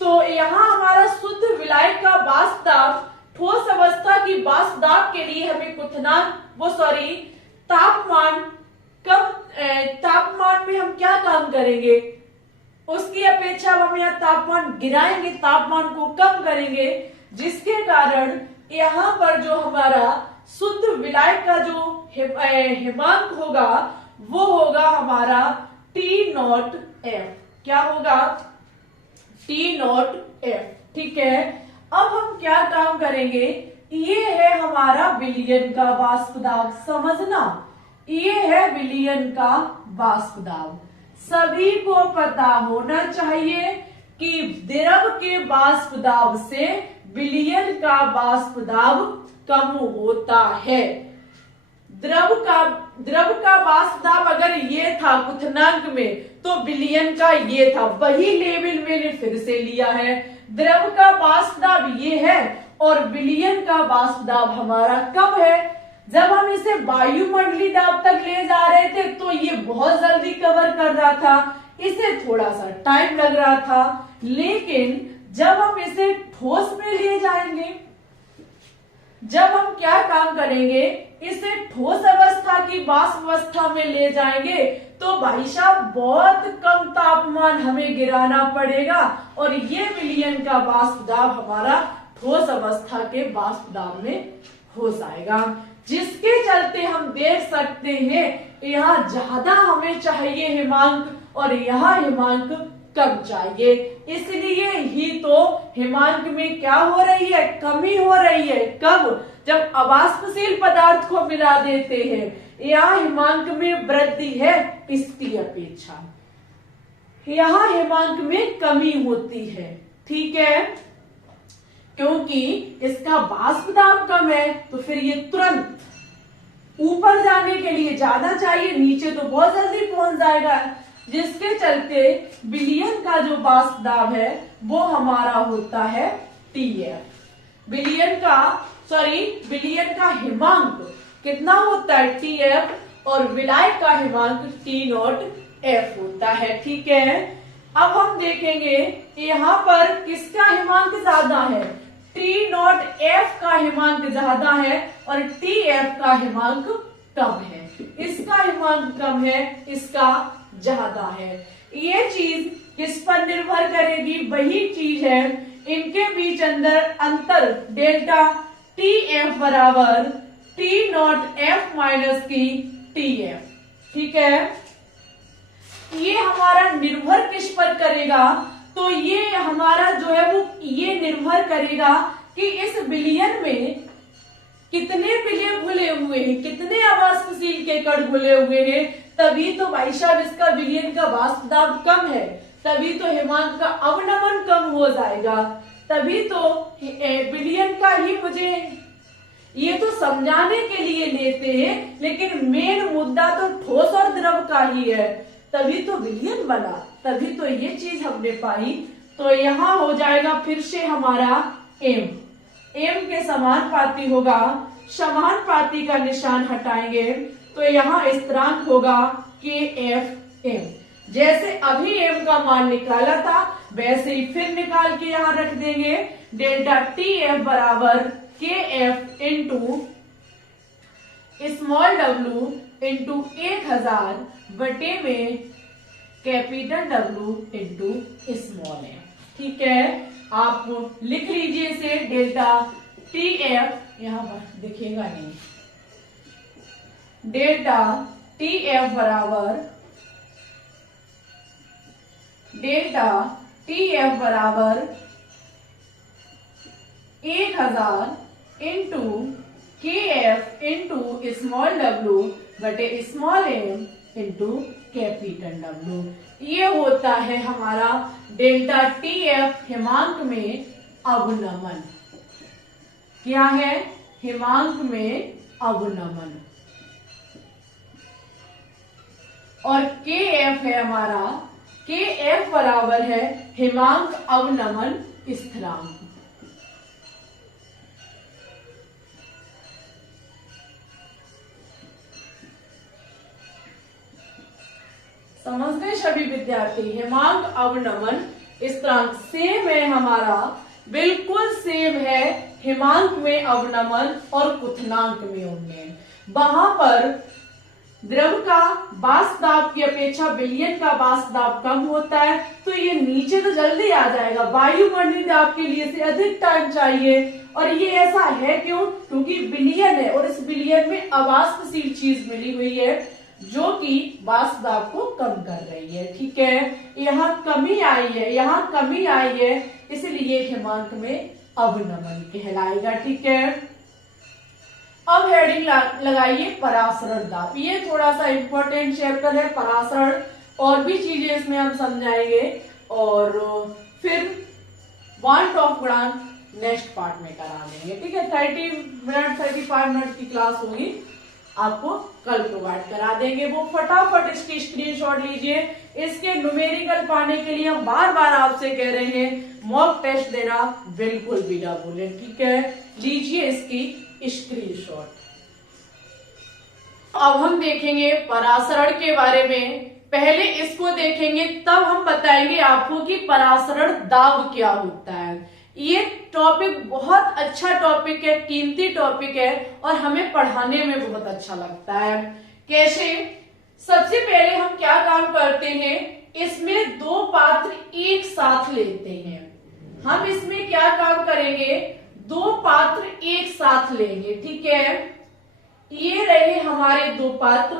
तो यहाँ हमारा शुद्ध विलायक का वाष्प दाब, ठोस अवस्था की वाष्प दाब के लिए हमें तापमान में हम क्या काम करेंगे, उसकी अपेक्षा हम यहाँ तापमान गिराएंगे, तापमान को कम करेंगे, जिसके कारण यहाँ पर जो हमारा शुद्ध विलायक का जो हिमांक होगा वो होगा हमारा T0F। क्या होगा, T0F, ठीक है। अब हम क्या काम करेंगे, ये है हमारा विलयन का वाष्प दाब, समझना, ये है विलयन का वाष्प दाब। सभी को पता होना चाहिए कि द्रव के वाष्प दाब से विलयन का वाष्प दाब कम होता है। द्रव का वाष्प दाब अगर ये था क्वथनांक में तो विलयन का ये था, वही लेवल मैंने फिर से लिया है। द्रव का वाष्प दाब ये है और विलयन का वाष्प दाब हमारा कम है। जब हम इसे वायुमंडलीय दाब तक ले जा रहे थे तो ये बहुत जल्दी कवर कर रहा था, इसे थोड़ा सा टाइम लग रहा था, लेकिन जब हम इसे ठोस में ले जाएंगे, जब हम क्या काम करेंगे, इसे ठोस अवस्था की वाष्प अवस्था में ले जाएंगे तो भाई साहब बहुत कम तापमान हमें गिराना पड़ेगा और ये विलयन का वाष्प दाब हमारा ठोस अवस्था के वाष्प दाब में हो जाएगा, जिसके चलते हम देख सकते हैं यहाँ ज्यादा हमें चाहिए हिमांक और यहाँ हिमांक कम चाहिए। इसलिए ही तो हिमांक में क्या हो रही है, कमी हो रही है। कब, जब अवाष्पशील पदार्थ को मिला देते हैं। यहाँ हिमांक में वृद्धि है इसकी अपेक्षा, यहाँ हिमांक में कमी होती है, ठीक है, क्योंकि इसका वाष्प दाब कम है तो फिर ये तुरंत ऊपर जाने के लिए ज्यादा चाहिए, नीचे तो बहुत जल्दी पहुंच जाएगा, जिसके चलते विलयन का जो वाष्प दाब है वो हमारा होता है TF। विलयन का हिमांक कितना होता है TF और विलायक का हिमांक T0F होता है, ठीक है। अब हम देखेंगे यहाँ पर किसका हिमांक ज्यादा है, T0F का हिमांक ज्यादा है और TF का हिमांक कम है। इसका हिमांक कम है, इसका ज्यादा है। ये चीज किस पर निर्भर करेगी, वही चीज है इनके बीच अंतर डेल्टा TF बराबर T0F माइनस की TF, ठीक है। ये हमारा निर्भर किस पर करेगा, तो ये हमारा जो है वो ये निर्भर करेगा कि इस विलयन में कितने विलय घुले हुए हैं, कितने अवाष्पशील के कण घुले हुए हैं, तभी तो भाई साहब इसका विलयन का वाष्प दाब कम है, तभी तो हिमांक का अवनमन कम हो जाएगा, तभी तो विलयन का ही मुझे ये तो समझाने के लिए लेते हैं, लेकिन मेन मुद्दा तो ठोस और द्रव का ही है, तभी तो विलयन बना, तभी तो ये चीज हमने पाई। तो यहाँ हो जाएगा फिर से हमारा M के समानुपाती होगा, समानुपाती का निशान हटाएंगे तो यहाँ स्थिरांक होगा KFM। जैसे अभी M का मान निकाला था वैसे ही फिर निकाल के यहाँ रख देंगे, डेल्टा TF बराबर KF into small W into 1000 बटे में capital W into small M. ठीक है, आप लिख लीजिए इसे डेल्टा टी एफ, यहां पर दिखेगा नहीं, डेल्टा टी एफ बराबर डेल्टा टी एफ बराबर 1000 into K F into small W बटे small M into capital W. ये होता है हमारा डेल्टा टी एफ हिमांक में अवनमन। क्या है? हिमांक में अवनमन। और के एफ है हमारा, के एफ बराबर है हिमांक अवनमन स्थिरांक। समझ गए सभी विद्यार्थी? हिमांक अवनमन स्थिरांक सेम है हमारा, बिल्कुल सेम है हिमांक में अवनमन और क्वथनांक में उन्नयन। वहां पर द्रव का वाष्प दाब की अपेक्षा विलयन का वाष्प दाब कम होता है, तो ये नीचे तो जल्दी आ जाएगा। वायुमंडलीय दाब के लिए इसे अधिक टाइम चाहिए, और ये ऐसा है क्यों? क्योंकि विलयन है और इस विलयन में अवाष्पशील चीज मिली हुई है जो कि वाष्प दाब को कम कर रही है। ठीक है, यहाँ कमी आई है, यहाँ कमी आई है, इसलिए हिमांक में अवनमन कहलाएगा। ठीक है, अब हेडिंग लगाइए परासरण दाब। ये थोड़ा सा इंपॉर्टेंट चैप्टर है परासरण, और भी चीजें इसमें हम समझाएंगे, और फिर वांट ऑफ गुणांक नेक्स्ट पार्ट में करा देंगे। ठीक है, 35 मिनट की क्लास होगी, आपको कल प्रोवाइड करा देंगे। वो फटाफट इसकी स्क्रीनशॉट लीजिए। इसके न्यूमेरिकल पाने के लिए हम बार बार आपसे कह रहे हैं मॉक टेस्ट देना बिल्कुल भी ना भूलें। ठीक है, लीजिए इसकी स्क्रीनशॉट। अब हम देखेंगे परासरण के बारे में। पहले इसको देखेंगे, तब हम बताएंगे आपको कि परासरण दाब क्या होता है। ये टॉपिक बहुत अच्छा टॉपिक है, कीमती टॉपिक है, और हमें पढ़ाने में बहुत अच्छा लगता है। कैसे? सबसे पहले हम क्या काम करते हैं, इसमें दो पात्र एक साथ लेते हैं। हम इसमें क्या काम करेंगे, दो पात्र एक साथ लेंगे। ठीक है, ये रहे हमारे दो पात्र,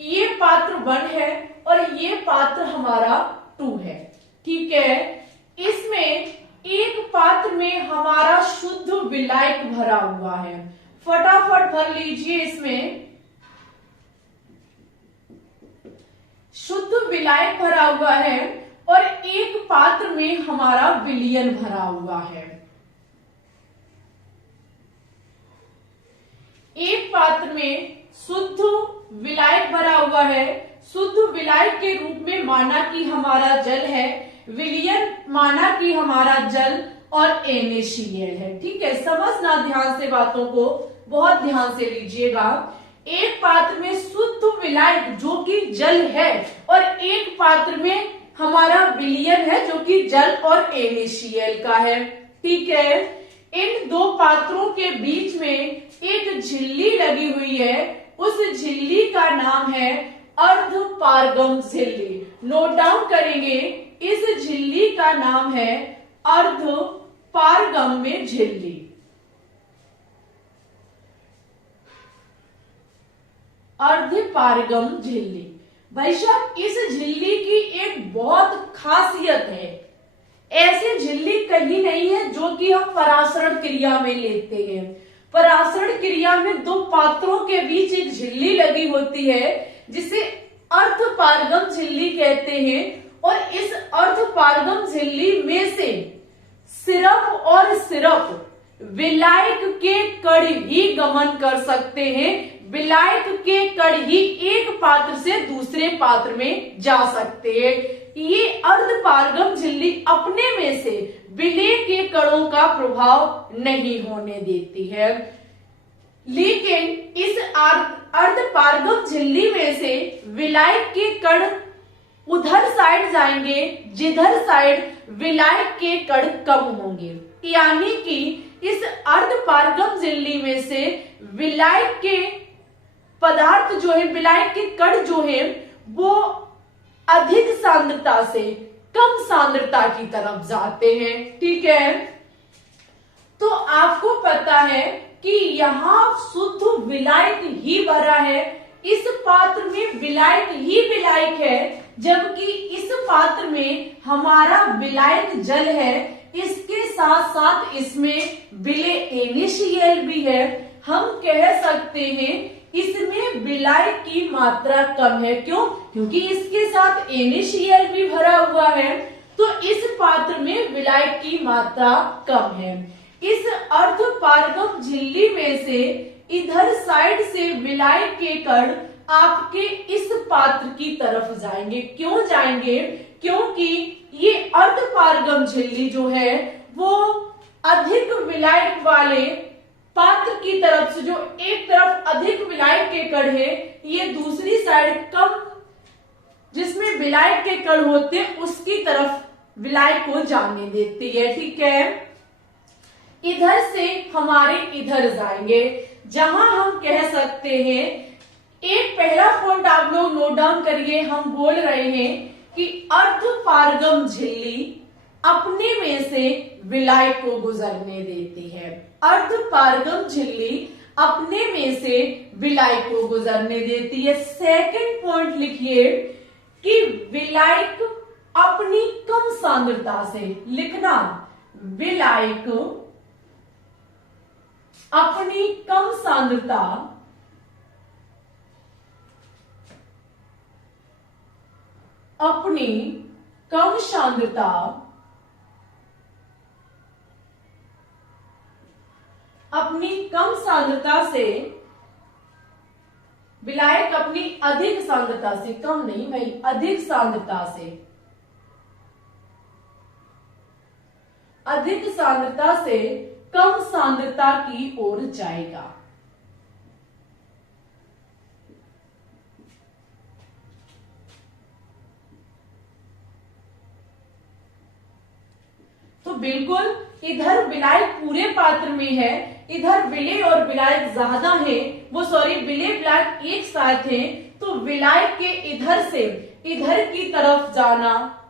ये पात्र 1 है और ये पात्र हमारा 2 है। ठीक है, इसमें एक पात्र में हमारा शुद्ध विलायक भरा हुआ है। फटाफट भर लीजिए। इसमें शुद्ध विलायक भरा हुआ है और एक पात्र में हमारा विलयन भरा हुआ है। एक पात्र में शुद्ध विलायक भरा हुआ है। शुद्ध विलायक के रूप में माना कि हमारा जल है, विलयन माना कि हमारा जल, और NaCl है। ठीक है, समझना ध्यान से, बातों को बहुत ध्यान से लीजिएगा। एक पात्र में शुद्ध विलायक जो कि जल है, और एक पात्र में हमारा विलयन है जो कि जल और NaCl का है। ठीक है, इन दो पात्रों के बीच में एक झिल्ली लगी हुई है, उस झिल्ली का नाम है अर्धपारगम झिल्ली। नोट डाउन करेंगे, इस झिल्ली का नाम है अर्धपारगम्य झिल्ली। अर्धपारगम झिल्ली। भाई साहब, इस झिल्ली की एक बहुत खासियत है। ऐसी झिल्ली कहीं नहीं है जो कि हम परासरण क्रिया में लेते हैं। परासरण क्रिया में दो पात्रों के बीच एक झिल्ली लगी होती है जिसे अर्धपारगम झिल्ली कहते हैं, और इस अर्धपारगम झिल्ली में से सिर्फ और सिर्फ विलायक के कण ही गमन कर सकते हैं। विलायक के कण ही एक पात्र से दूसरे पात्र में जा सकते हैं। ये अर्धपारगम झिल्ली अपने में से विलय के कणों का प्रभाव नहीं होने देती है, लेकिन इस अर्धपारगम झिल्ली में से विलायक के कण उधर साइड जाएंगे जिधर साइड विलायक के कण कम होंगे। यानी कि इस अर्धपारगम झिल्ली में से विलायक के पदार्थ जो है, विलायक के कण जो है, वो अधिक सांद्रता से कम सांद्रता की तरफ जाते हैं। ठीक है, तो आपको पता है कि यहाँ शुद्ध विलायक ही भरा है, इस पात्र में विलायक ही विलायक है, जबकि इस पात्र में हमारा विलायक जल है, इसके साथ साथ इसमें विलेय NaCl भी है। हम कह सकते हैं इसमें विलायक की मात्रा कम है। क्यों? क्योंकि इसके साथ NaCl भी भरा हुआ है, तो इस पात्र में विलायक की मात्रा कम है। इस अर्धपारगम झिल्ली में से इधर साइड से विलायक के कण आपके इस पात्र की तरफ जाएंगे। क्यों जाएंगे? क्योंकि ये अर्धपारगम झिल्ली जो है वो अधिक विलायक वाले पात्र की तरफ से, जो एक तरफ अधिक विलायक के कण है, ये दूसरी साइड कम जिसमें विलायक के कण होते हैं उसकी तरफ विलायक को जाने देती है। ठीक है, इधर से हमारे इधर जाएंगे, जहां हम कह सकते हैं, एक पहला पॉइंट आप लोग नोट डाउन करिए, हम बोल रहे हैं कि अर्धपारगम झिल्ली अपने में से विलायक को गुजरने देती है। अर्धपारगम झिल्ली अपने में से विलायक को गुजरने देती है। सेकंड पॉइंट लिखिए कि विलायक अपनी कम सांद्रता से, लिखना, विलायक अपनी कम सांद्रता से विलायक अपनी अधिक सांद्रता से, कम नहीं भाई, अधिक सांद्रता से कम सांद्रता की ओर जाएगा। तो बिल्कुल इधर विलायक पूरे पात्र में है, इधर विलेय और विलायक ज्यादा है, वो सॉरी विलेय विलायक एक साथ है, तो विलायक के इधर से इधर की तरफ जाना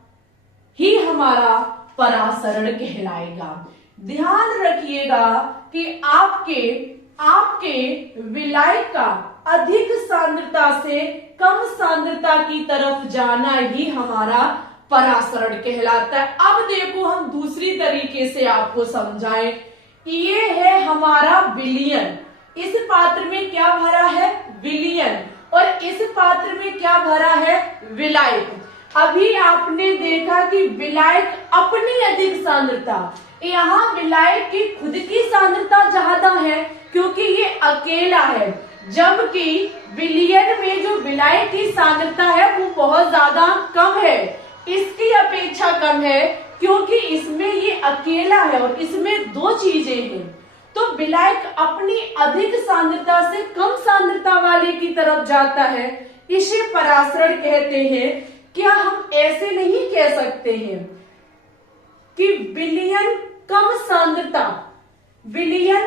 ही हमारा परासरण कहलाएगा। ध्यान रखिएगा कि आपके विलायक का अधिक सांद्रता से कम सांद्रता की तरफ जाना ही हमारा परासरण कहलाता है। अब देखो हम दूसरी तरीके से आपको समझाएं। ये है हमारा विलयन, इस पात्र में क्या भरा है? विलयन, और इस पात्र में क्या भरा है? विलायक। अभी आपने देखा कि विलायक अपनी अधिक सांद्रता, यहाँ विलायक की खुद की सांद्रता ज्यादा है क्योंकि ये अकेला है, जबकि विलयन में जो विलायक की सांद्रता है वो बहुत ज्यादा कम है, इसकी अपेक्षा कम है क्योंकि इसमें ये अकेला है और इसमें दो चीजें हैं। तो विलायक अपनी अधिक सांद्रता से कम सांद्रता वाले की तरफ जाता है, इसे परासरण कहते हैं। क्या हम ऐसे नहीं कह सकते हैं कि विलयन कम सांद्रता, विलायक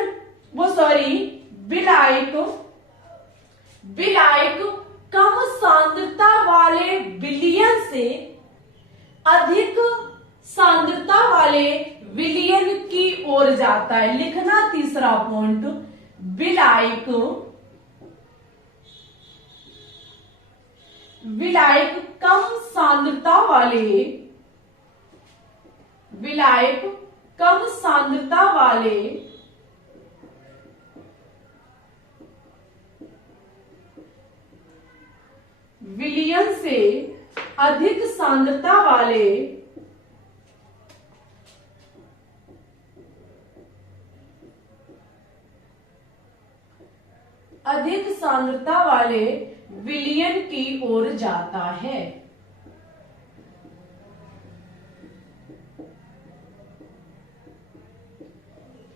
कम सांद्रता वाले विलयन से अधिक सांद्रता वाले विलयन की ओर जाता है। लिखना तीसरा पॉइंट, विलायक कम सांद्रता वाले विलयन से अधिक सांद्रता वाले विलयन की ओर जाता है।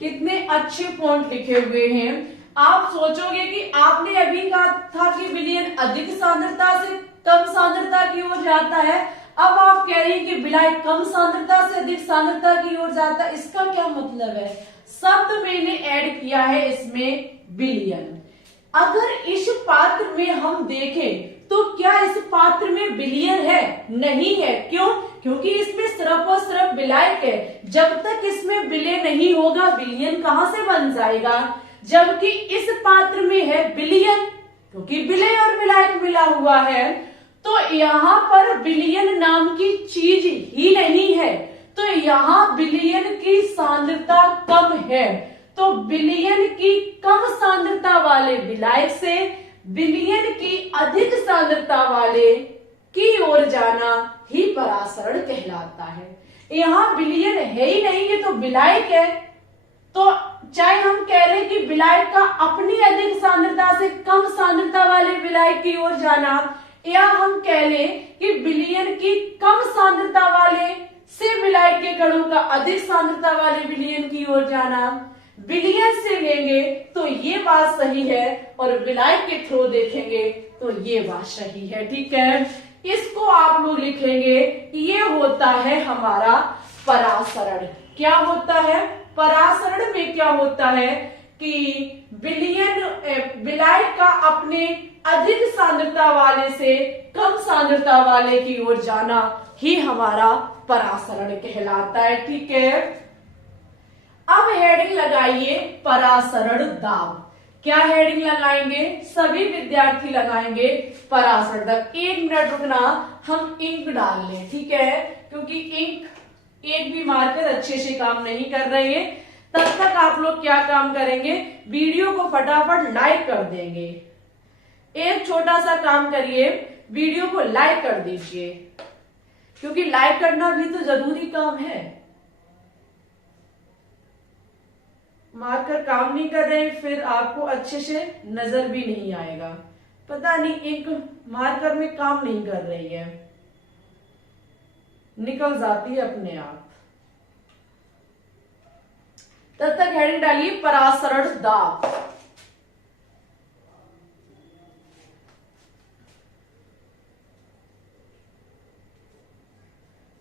कितने अच्छे पॉइंट लिखे हुए हैं। आप सोचोगे कि आपने अभी कहा था कि विलयन अधिक सांद्रता से कम सांद्रता की ओर जाता है, अब आप कह रहे हैं कि विलायक कम सांद्रता से अधिक सांद्रता की ओर जाता है। इसका क्या मतलब है? शब्द मैंने ऐड किया है इसमें विलयन। अगर इस पात्र में हम देखें तो क्या इस पात्र में विलयन है? नहीं है। क्यों? क्योंकि इसमें सिर्फ और सिर्फ विलायक है। जब तक इसमें विलय नहीं होगा, विलयन कहां से बन जाएगा? जबकि इस पात्र में है विलयन, क्योंकि विलय और विलायक मिला हुआ है। तो यहाँ पर विलयन नाम की चीज ही नहीं है, तो यहाँ विलयन की सांद्रता कम है। तो विलयन की कम सांद्रता वाले विलायक से विलयन की अधिक सांद्रता वाले की ओर जाना ही परासरण कहलाता है। यहाँ विलयन है ही नहीं, ये तो विलायक है। तो चाहे हम कह लें कि विलायक का अपनी अधिक सांद्रता से कम सांद्रता वाले विलायक की ओर जाना, या हम कह लें कि विलयन की कम सांद्रता वाले से विलायक के कणों का अधिक सांद्रता वाले विलयन की ओर जाना, विलयन से लेंगे तो ये बात सही है और विलायक के थ्रू देखेंगे तो ये बात सही है। ठीक है, इसको आप लोग लिखेंगे, ये होता है हमारा परासरण। क्या होता है? परासरण में क्या होता है कि विलायक का अपने अधिक सांद्रता वाले से कम सांद्रता वाले की ओर जाना ही हमारा परासरण कहलाता है। ठीक है, अब हेडिंग लगाइए परासरण दाब। क्या हेडिंग लगाएंगे? सभी विद्यार्थी लगाएंगे परासरण दाब। 1 मिनट रुकना, हम इंक डाल लें। ठीक है, क्योंकि इंक एक भी मार्कर अच्छे से काम नहीं कर रहे हैं। तब तक आप लोग क्या काम करेंगे? वीडियो को फटाफट लाइक कर देंगे। एक छोटा सा काम करिए, वीडियो को लाइक कर दीजिए, क्योंकि लाइक करना भी तो जरूरी काम है। मार्कर काम नहीं कर रहे फिर आपको अच्छे से नजर भी नहीं आएगा। पता नहीं इंक मार्कर में काम नहीं कर रही है, निकल जाती है अपने आप। तब तक हेडिंग डालिए परासरण दाब।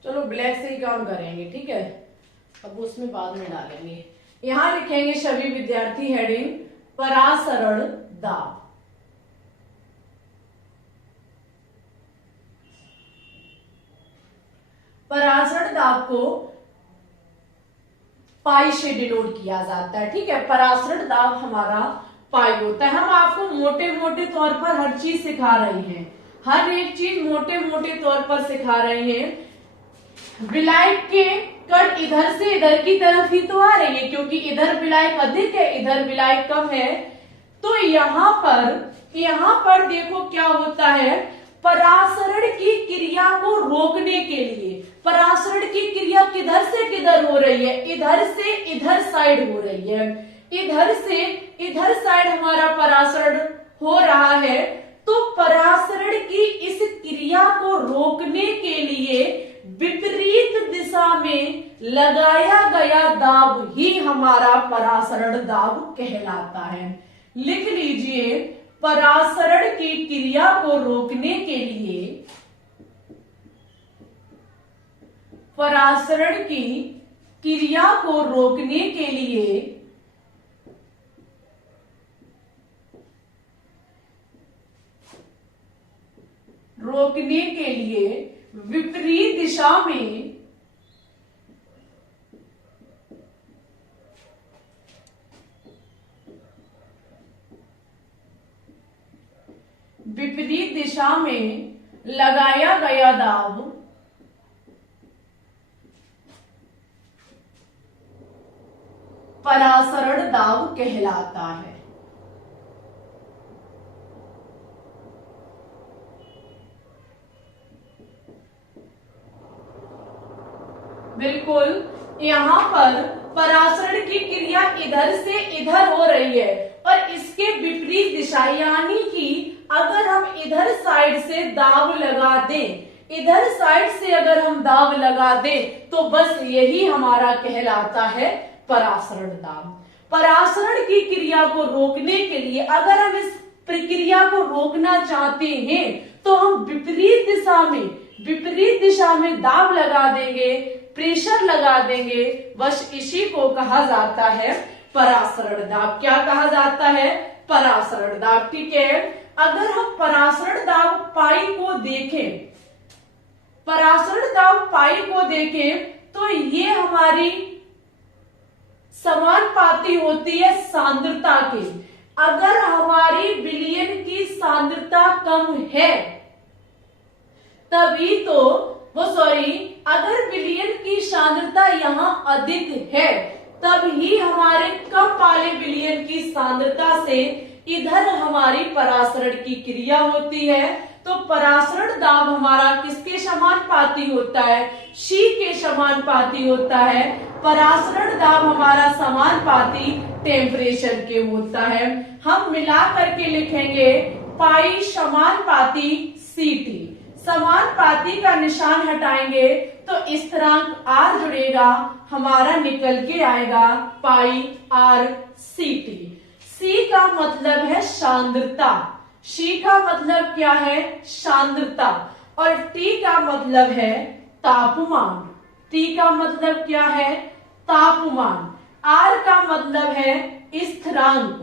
चलो ब्लैक से ही काम करेंगे। ठीक है, अब उसमें बाद में डालेंगे। यहां लिखेंगे सभी विद्यार्थी हेडिंग परासरण दाब। परासरण दाब को पाई से डिनोट किया जाता है। ठीक है, परासरण दाब हमारा पाई होता है। हम आपको मोटे मोटे तौर पर हर चीज सिखा रहे हैं, हर एक चीज मोटे मोटे तौर पर सिखा रहे हैं। विलायक के कण इधर से इधर की तरफ ही तो आ रही है, क्योंकि इधर विलायक अधिक है, इधर विलायक कम है। तो यहाँ पर देखो क्या होता है, परासरण की क्रिया को रोकने के लिए, परासरण की क्रिया किधर से किधर हो रही है? इधर से इधर साइड हो रही है। इधर से इधर साइड हमारा परासरण हो रहा है। तो परासरण की इस क्रिया को रोकने के लिए विपरीत दिशा में लगाया गया दाब ही हमारा परासरण दाब कहलाता है। लिख लीजिए, परासरण की क्रिया को रोकने के लिए, परासरण की क्रिया को रोकने के लिए विपरीत दिशा में लगाया गया दाब परासरण दाब कहलाता है। बिल्कुल, यहाँ पर परासरण की क्रिया इधर से इधर हो रही है और इसके विपरीत दिशा, यानी कि अगर हम इधर साइड से दाब लगा दें, इधर साइड से अगर हम दाब लगा दें तो बस यही हमारा कहलाता है परासरण दाब। परासरण की क्रिया को रोकने के लिए अगर हम इस प्रक्रिया को रोकना चाहते हैं तो हम विपरीत दिशा में दाब लगा देंगे, प्रेशर लगा देंगे। बस इसी को कहा जाता है परासरण दाब। क्या कहा जाता है? परासरण दाब। ठीक है, अगर हम परासरण दाब पाई को देखें, परासरण दाब पाई को देखें तो ये हमारी समानुपाती होती है सांद्रता के। अगर हमारी विलयन की सांद्रता कम है तभी तो अगर विलयन की सांद्रता यहां अधिक है तब ही हमारे कम वाले विलयन की सांद्रता से इधर हमारी परासरण की क्रिया होती है। तो परासरण दाब हमारा किसके समानुपाती होता है? C के समानुपाती होता है। परासरण दाब हमारा समानुपाती टेम्परेचर के होता है। हम मिला करके लिखेंगे पाई समानुपाती CT। समानुपाती का निशान हटाएंगे तो स्थिरांक R जुड़ेगा, हमारा निकल के आएगा पाई RCT। C का मतलब है सांद्रता, C का मतलब क्या है? सांद्रता। और T का मतलब है तापमान। T का मतलब क्या है? तापमान। R का मतलब है स्थिरांक।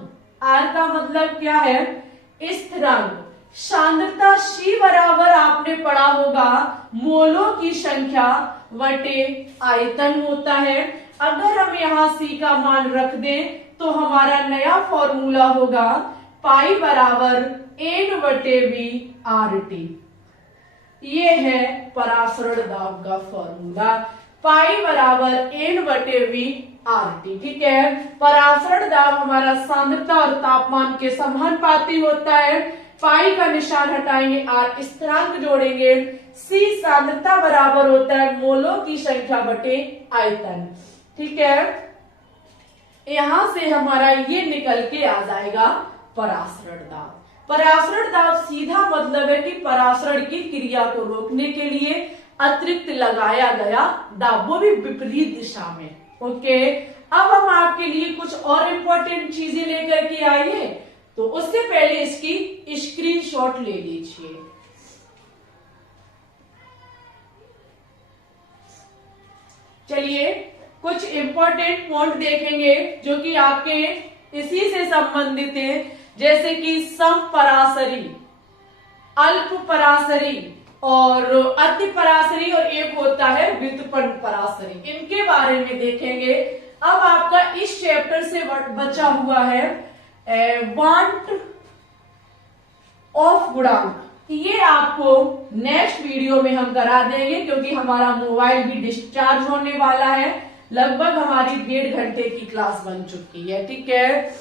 R का मतलब क्या है? स्थिरांक। सांद्रता C बराबर आपने पढ़ा होगा मोलों की संख्या बटे आयतन होता है। अगर हम यहाँ C का मान रख दें तो हमारा नया फॉर्मूला होगा पाई बराबर N बटे V RT। ये है परासरण दाब का फॉर्मूला, पाई बराबर N बटे V RT। ठीक है, परासरण दाब हमारा सांद्रता और तापमान के समानुपाती होता है। पाई का निशान हटाएंगे, R स्थिरांक जोड़ेंगे, C सांद्रता बराबर होता है मोलों की संख्या बटे आयतन। ठीक है, यहां से हमारा ये निकल के आ जाएगा परासरण दाब। परासरण दाब सीधा मतलब है कि परासरण की क्रिया को रोकने के लिए अतिरिक्त लगाया गया दाब, वो भी विपरीत दिशा में। ओके, अब हम आपके लिए कुछ और इंपॉर्टेंट चीजें लेकर के आइए, तो उससे पहले इसकी स्क्रीनशॉट ले लीजिए। चलिए कुछ इंपॉर्टेंट पॉइंट देखेंगे जो कि आपके इसी से संबंधित है, जैसे कि समपरासरी, अल्प परासरी और अति परासरी, और एक होता है व्युत्पन्न परासरी। इनके बारे में देखेंगे। अब आपका इस चैप्टर से बचा हुआ है वांट ऑफ गुणांक। ये आपको नेक्स्ट वीडियो में हम करा देंगे क्योंकि हमारा मोबाइल भी डिस्चार्ज होने वाला है। लगभग हमारी 1.5 घंटे की क्लास बन चुकी है। ठीक है,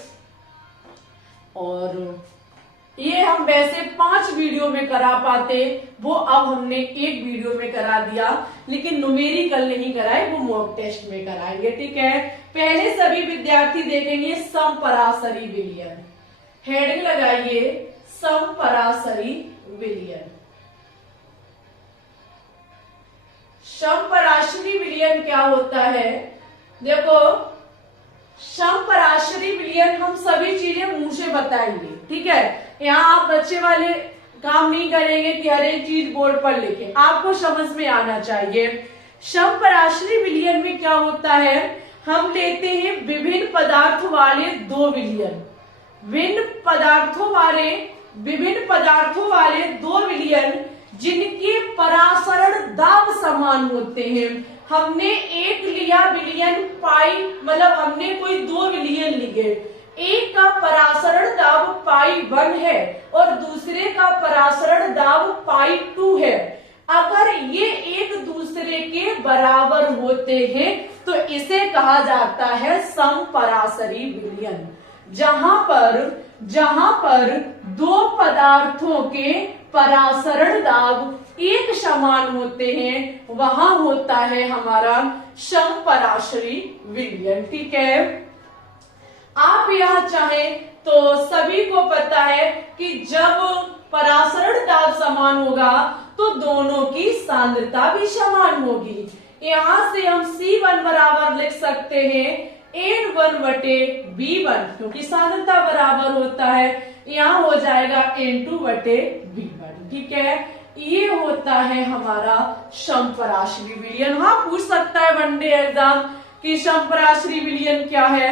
और ये हम वैसे 5 वीडियो में करा पाते, वो अब हमने 1 वीडियो में करा दिया, लेकिन न्यूमेरिकल नहीं कराए, वो मॉक टेस्ट में कराएंगे। ठीक है, पहले सभी विद्यार्थी देखेंगे समपरासरी विलयन। हेडिंग लगाइए समपरासरी विलयन। समपरासरी विलयन क्या होता है? देखो, समपरासरी विलयन हम सभी चीजें मुंह से बताएंगे। ठीक है, यहाँ आप बच्चे वाले काम नहीं करेंगे कि हर एक चीज बोर्ड पर लिखें, आपको समझ में आना चाहिए। समपरासरी विलयन में क्या होता है? हम लेते हैं विभिन्न पदार्थों वाले 2 विलयन, विभिन्न पदार्थों वाले 2 विलयन जिनके परासरण दाब समान होते हैं। हमने एक लिया विलयन पाई, मतलब हमने कोई 2 विलयन लिए, एक का परासरण दाब पाई 1 है और दूसरे का परासरण दाब पाई 2 है। अगर ये एक दूसरे के बराबर होते हैं तो इसे कहा जाता है समपरासरी विलयन। जहां पर 2 पदार्थों के परासरण दाब एक समान होते हैं, वहां होता है हमारा समपरासरी विलयन। ठीक है, आप यहां चाहें तो सभी को पता है कि जब परासरण दाब समान होगा तो दोनों की सांद्रता भी समान होगी। यहां से हम C1 बराबर लिख सकते हैं N1 बटे B1, क्योंकि सांद्रता बराबर होता है। यहाँ हो जाएगा N2 बटे B1। ठीक है, ये होता है हमारा समपरासरी विलयन। हाँ, पूछ सकता है वनडे एग्जाम कि समपरासरी विलयन क्या है।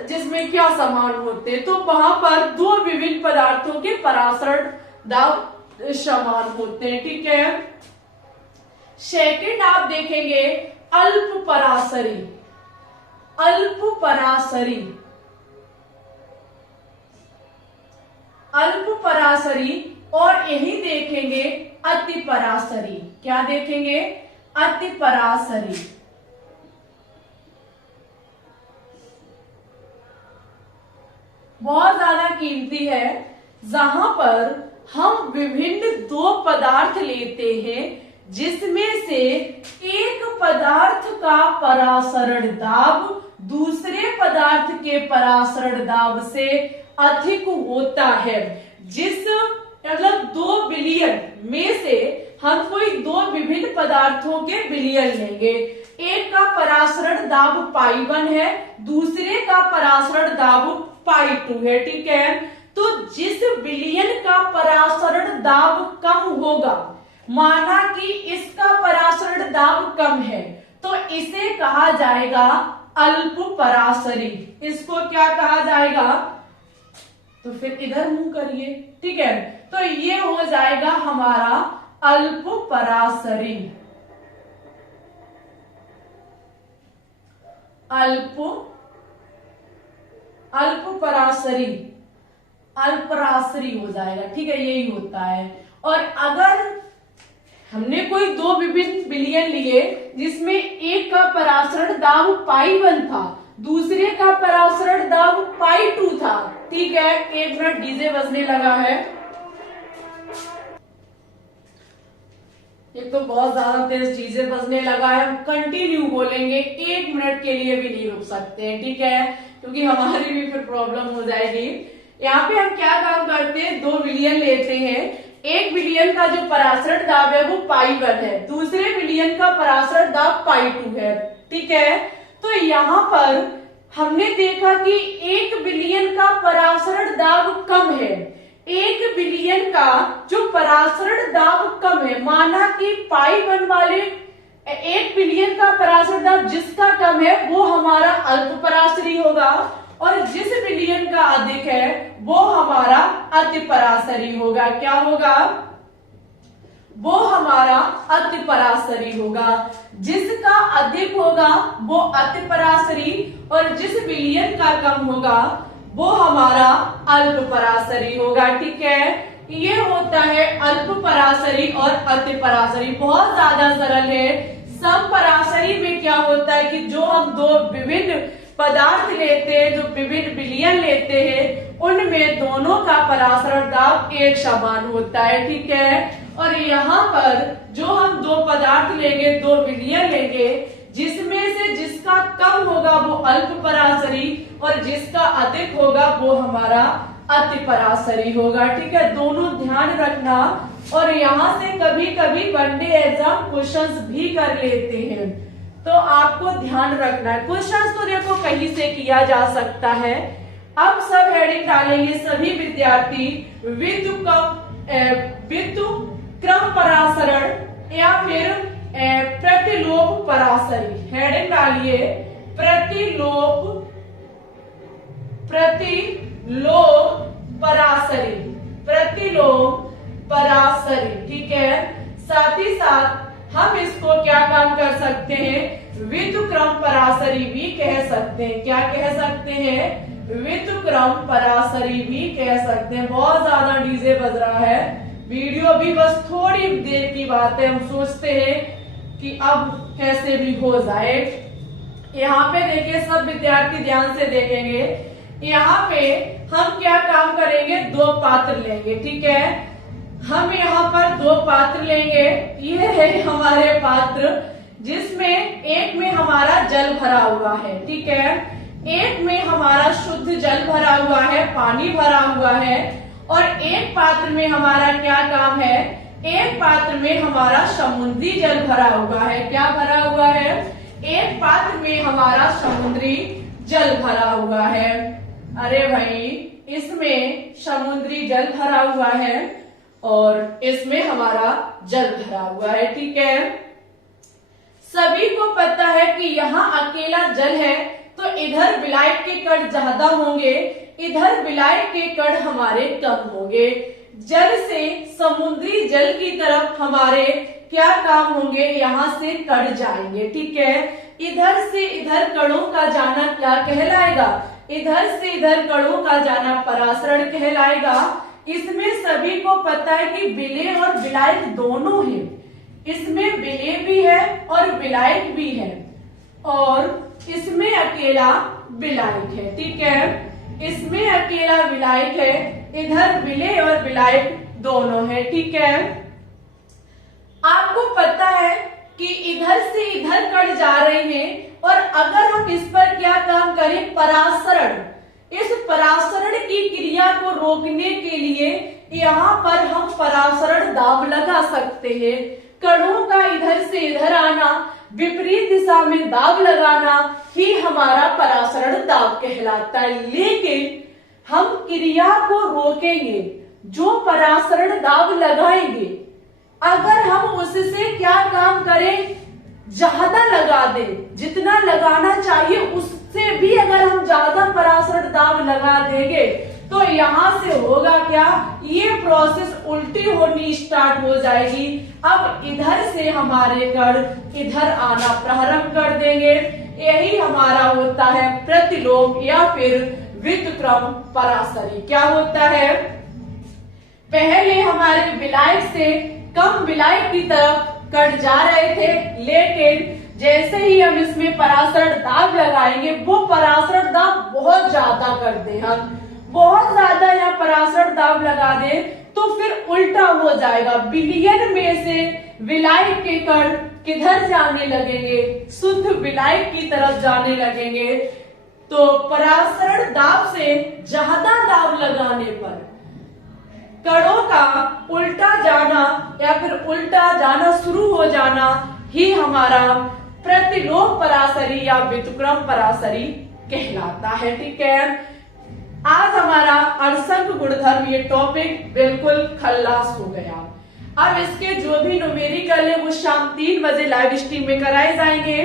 जिसमें क्या समान होते हैं, तो वहां पर दो विभिन्न पदार्थों के परासरण दाब समान होते हैं। ठीक है। सेकंड आप देखेंगे अल्प परासरी। अल्प परासरी, अल्प परासरी, और यही देखेंगे अति परासरी। क्या देखेंगे? अति परासरी। बहुत ज्यादा कीमती है, जहां पर हम विभिन्न दो पदार्थ लेते हैं जिसमें से एक पदार्थ का परासरण दाब दूसरे पदार्थ के परासरण दाब से अधिक होता है। जिस मतलब 2 विलयन में से हम कोई दो विभिन्न पदार्थों के विलयन लेंगे, एक का परासरण दाब π1 है, दूसरे का परासरण दाब π2 है। ठीक है। तो जिस विलयन का परासरण दाब कम होगा, माना कि इसका परासरण दाब कम है, तो इसे कहा जाएगा अल्प परासरी। इसको क्या कहा जाएगा? तो फिर इधर मुंह करिए। ठीक है। तो ये हो जाएगा हमारा अल्प परासरी। अल्प परासरी, अल्प परासरी हो जाएगा। ठीक है, यही होता है। और अगर हमने कोई दो विभिन्न विलयन लिए जिसमें एक का परासरण दाब π1 था, दूसरे का परासरण दाब π2 था। ठीक है। 1 मिनट, डीजे बजने लगा है। एक तो बहुत ज्यादा तेज डीजे बजने लगा है। हम कंटिन्यू बोलेंगे, 1 मिनट के लिए भी नहीं रुक सकते हैं। ठीक है, क्योंकि हमारी भी फिर प्रॉब्लम हो जाएगी। यहाँ पे हम क्या काम करते हैं, दो विलयन लेते हैं। एक विलयन का जो परासरण दाब है वो π1 है, दूसरे विलयन का परासरण दाब π2 है। ठीक है। तो यहाँ पर हमने देखा कि एक विलयन का परासरण दाब कम है, एक विलयन का जो परासरण दाब कम है, माना कि π1 वाले एक विलयन का परासरण दाब जिसका कम है वो हमारा अल्प परासरी होगा, और जिस विलयन का अधिक है वो हमारा अति परासरी होगा। क्या होगा? वो हमारा अति परासरी होगा। जिसका अधिक होगा वो अति परासरी, और जिस विलयन का कम होगा वो हमारा अल्प परासरी होगा। ठीक है। ये होता है अल्प परासरी और अति परासरी। बहुत ज्यादा सरल है। सम परासरी में क्या होता है कि जो हम दो विभिन्न पदार्थ लेते हैं, जो विभिन्न विलयन लेते हैं, उनमें दोनों का परासरण दाब एक समान होता है। ठीक है। और यहाँ पर जो हम दो पदार्थ लेंगे, दो विलयन लेंगे, जिसमें से जिसका कम होगा वो अल्प परासरी और जिसका अधिक होगा वो हमारा अति परासरी होगा। ठीक है, दोनों ध्यान रखना। और यहाँ से कभी कभी वनडे एग्जाम क्वेश्चंस भी कर लेते हैं, तो आपको ध्यान रखना है। क्वेश्चंस तो देखो कहीं से किया जा सकता है। अब सब हेडिंग डालेंगे सभी विद्यार्थी, विद्युत क्रम परासरण या फिर प्रतिलोप परासरी। हेडिंग डालिए प्रतिलोप परासरी, प्रतिलोप परासरी। ठीक है। साथ ही साथ हम इसको क्या काम कर सकते हैं, विद्युत क्रम परासरी भी कह सकते हैं। क्या कह सकते हैं? विद्युत क्रम परासरी भी कह सकते हैं। बहुत ज्यादा डीजे बज रहा है, वीडियो भी बस थोड़ी देर की बात है। हम सोचते हैं कि अब कैसे भी हो जाए। यहाँ पे देखिए, सब विद्यार्थी ध्यान से देखेंगे। यहाँ पे हम क्या काम करेंगे, दो पात्र लेंगे। ठीक है, हम यहाँ पर दो पात्र लेंगे। ये है हमारे पात्र, जिसमें एक में हमारा जल भरा हुआ है। ठीक है, एक में हमारा शुद्ध जल भरा हुआ है, पानी भरा हुआ है, और एक पात्र में हमारा क्या काम है, एक पात्र में हमारा समुद्री जल भरा हुआ है। क्या भरा हुआ है? एक पात्र में हमारा समुद्री जल भरा हुआ है। अरे भाई, इसमें समुद्री जल भरा हुआ है और इसमें हमारा जल भरा हुआ है। ठीक है, सभी को पता है कि यहाँ अकेला जल है, तो इधर विलायक के कण ज्यादा होंगे, इधर विलायक के कण हमारे कम होंगे। जल से समुद्री जल की तरफ हमारे क्या काम होंगे, यहाँ से कण जाएंगे। ठीक है, इधर से इधर कणों का जाना क्या कहलाएगा, इधर से इधर कणों का जाना परासरण कहलाएगा। इसमें सभी को पता है कि विलेय और विलायक दोनों हैं, इसमें विलेय भी है और विलायक भी है, और इसमें अकेला विलायक है। ठीक है, इसमें अकेला विलायक है, इधर विलेय और विलायक दोनों है। ठीक है, आपको पता है कि इधर से इधर कण जा रहे हैं, और अगर हम इस पर क्या काम करें, परासरण, इस परासरण की क्रिया को रोकने के लिए यहाँ पर हम परासरण दाब लगा सकते हैं। कणों का इधर से इधर आना, विपरीत दिशा में दाब लगाना ही हमारा परासरण दाब कहलाता है। लेकिन हम क्रिया को रोकेंगे, जो परासरण दाब लगाएंगे, अगर हम उससे क्या काम करें, ज्यादा लगा दें, जितना लगाना चाहिए उससे भी अगर हम ज्यादा परासरण दाब लगा देंगे, तो यहां से होगा क्या, ये प्रोसेस उल्टी होनी स्टार्ट हो जाएगी। अब इधर से हमारे कण इधर आना प्रारंभ कर देंगे। यही हमारा होता है प्रतिलोम या फिर व्युत्क्रम परासरी। क्या होता है, पहले हमारे विलायक से कम विलायक की तरफ कण जा रहे थे, लेकिन जैसे ही हम इसमें परासरण दाब लगाएंगे, वो परासरण दाब बहुत ज्यादा कर दे, हम बहुत ज्यादा यहाँ परासरण दाब लगा दे, तो फिर उल्टा हो जाएगा। विलयन में से विलायक के कण किधर जाने लगेंगे, शुद्ध विलायक की तरफ जाने लगेंगे। तो परासरण दाब से ज्यादा दाब लगाने पर कणों का उल्टा जाना या फिर उल्टा जाना शुरू हो जाना ही हमारा प्रतिलोम परासरी या व्युत्क्रम परासरी कहलाता है। ठीक है, आज हमारा अणसंख्य गुणधर्म ये टॉपिक बिल्कुल खल्लास हो गया। अब इसके जो भी न्यूमेरिकल है वो शाम 3 बजे लाइव स्ट्रीम में कराए जाएंगे।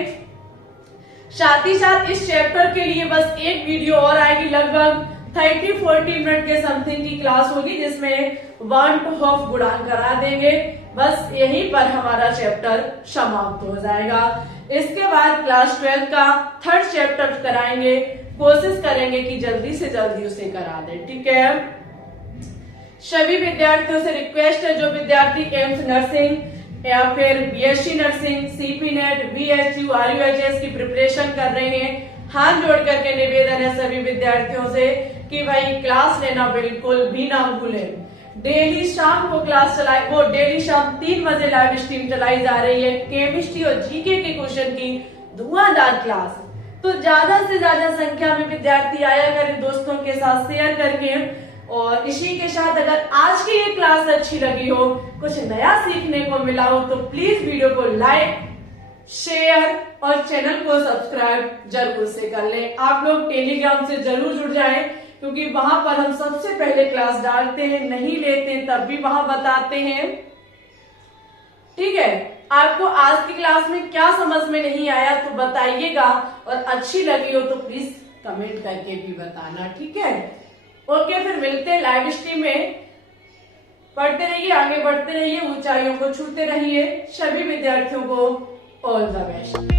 साथ ही साथ इस चैप्टर के लिए बस एक वीडियो और आएगी, लगभग 30-40 मिनट के समथिंग की क्लास होगी, जिसमें 1 to हाफ गुणांक करा देंगे। बस यहीं पर हमारा चैप्टर समाप्त हो जाएगा। इसके बाद क्लास 12 का 3rd चैप्टर कराएंगे, कोशिश करेंगे कि जल्दी से जल्दी उसे करा दें। ठीक है, सभी विद्यार्थियों से रिक्वेस्ट है, जो विद्यार्थी एम्स नर्सिंग या फिर BSc nursing, CP net, BHU, RUHS की प्रिपरेशन कर रहे हैं, हाथ जोड़ करके निवेदन है सभी विद्यार्थियों से कि भाई क्लास लेना बिल्कुल भी ना भूलें। डेली शाम को क्लास चलाई, वो डेली शाम 3 बजे लाइव स्ट्रीम चलाई जा रही है। केमिस्ट्री और जीके के क्वेश्चन की धुआंधार क्लास, तो ज्यादा से ज्यादा संख्या में विद्यार्थी आया करें, दोस्तों के साथ शेयर करके। और इसी के साथ अगर आज की ये क्लास अच्छी लगी हो, कुछ नया सीखने को मिला हो, तो प्लीज वीडियो को लाइक, शेयर और चैनल को सब्सक्राइब जरूर से कर लें। आप लोग टेलीग्राम से जरूर जुड़ जाएं, क्योंकि वहां पर हम सबसे पहले क्लास डालते हैं, नहीं लेते हैं तब भी वहां बताते हैं। ठीक है, आपको आज की क्लास में क्या समझ में नहीं आया तो बताइएगा, और अच्छी लगी हो तो प्लीज कमेंट करके भी बताना। ठीक है, ओके, फिर मिलते हैं लाइव स्ट्रीम में। पढ़ते रहिए, आगे बढ़ते रहिए, ऊंचाइयों को छूते रहिए। सभी विद्यार्थियों को ऑल द बेस्ट।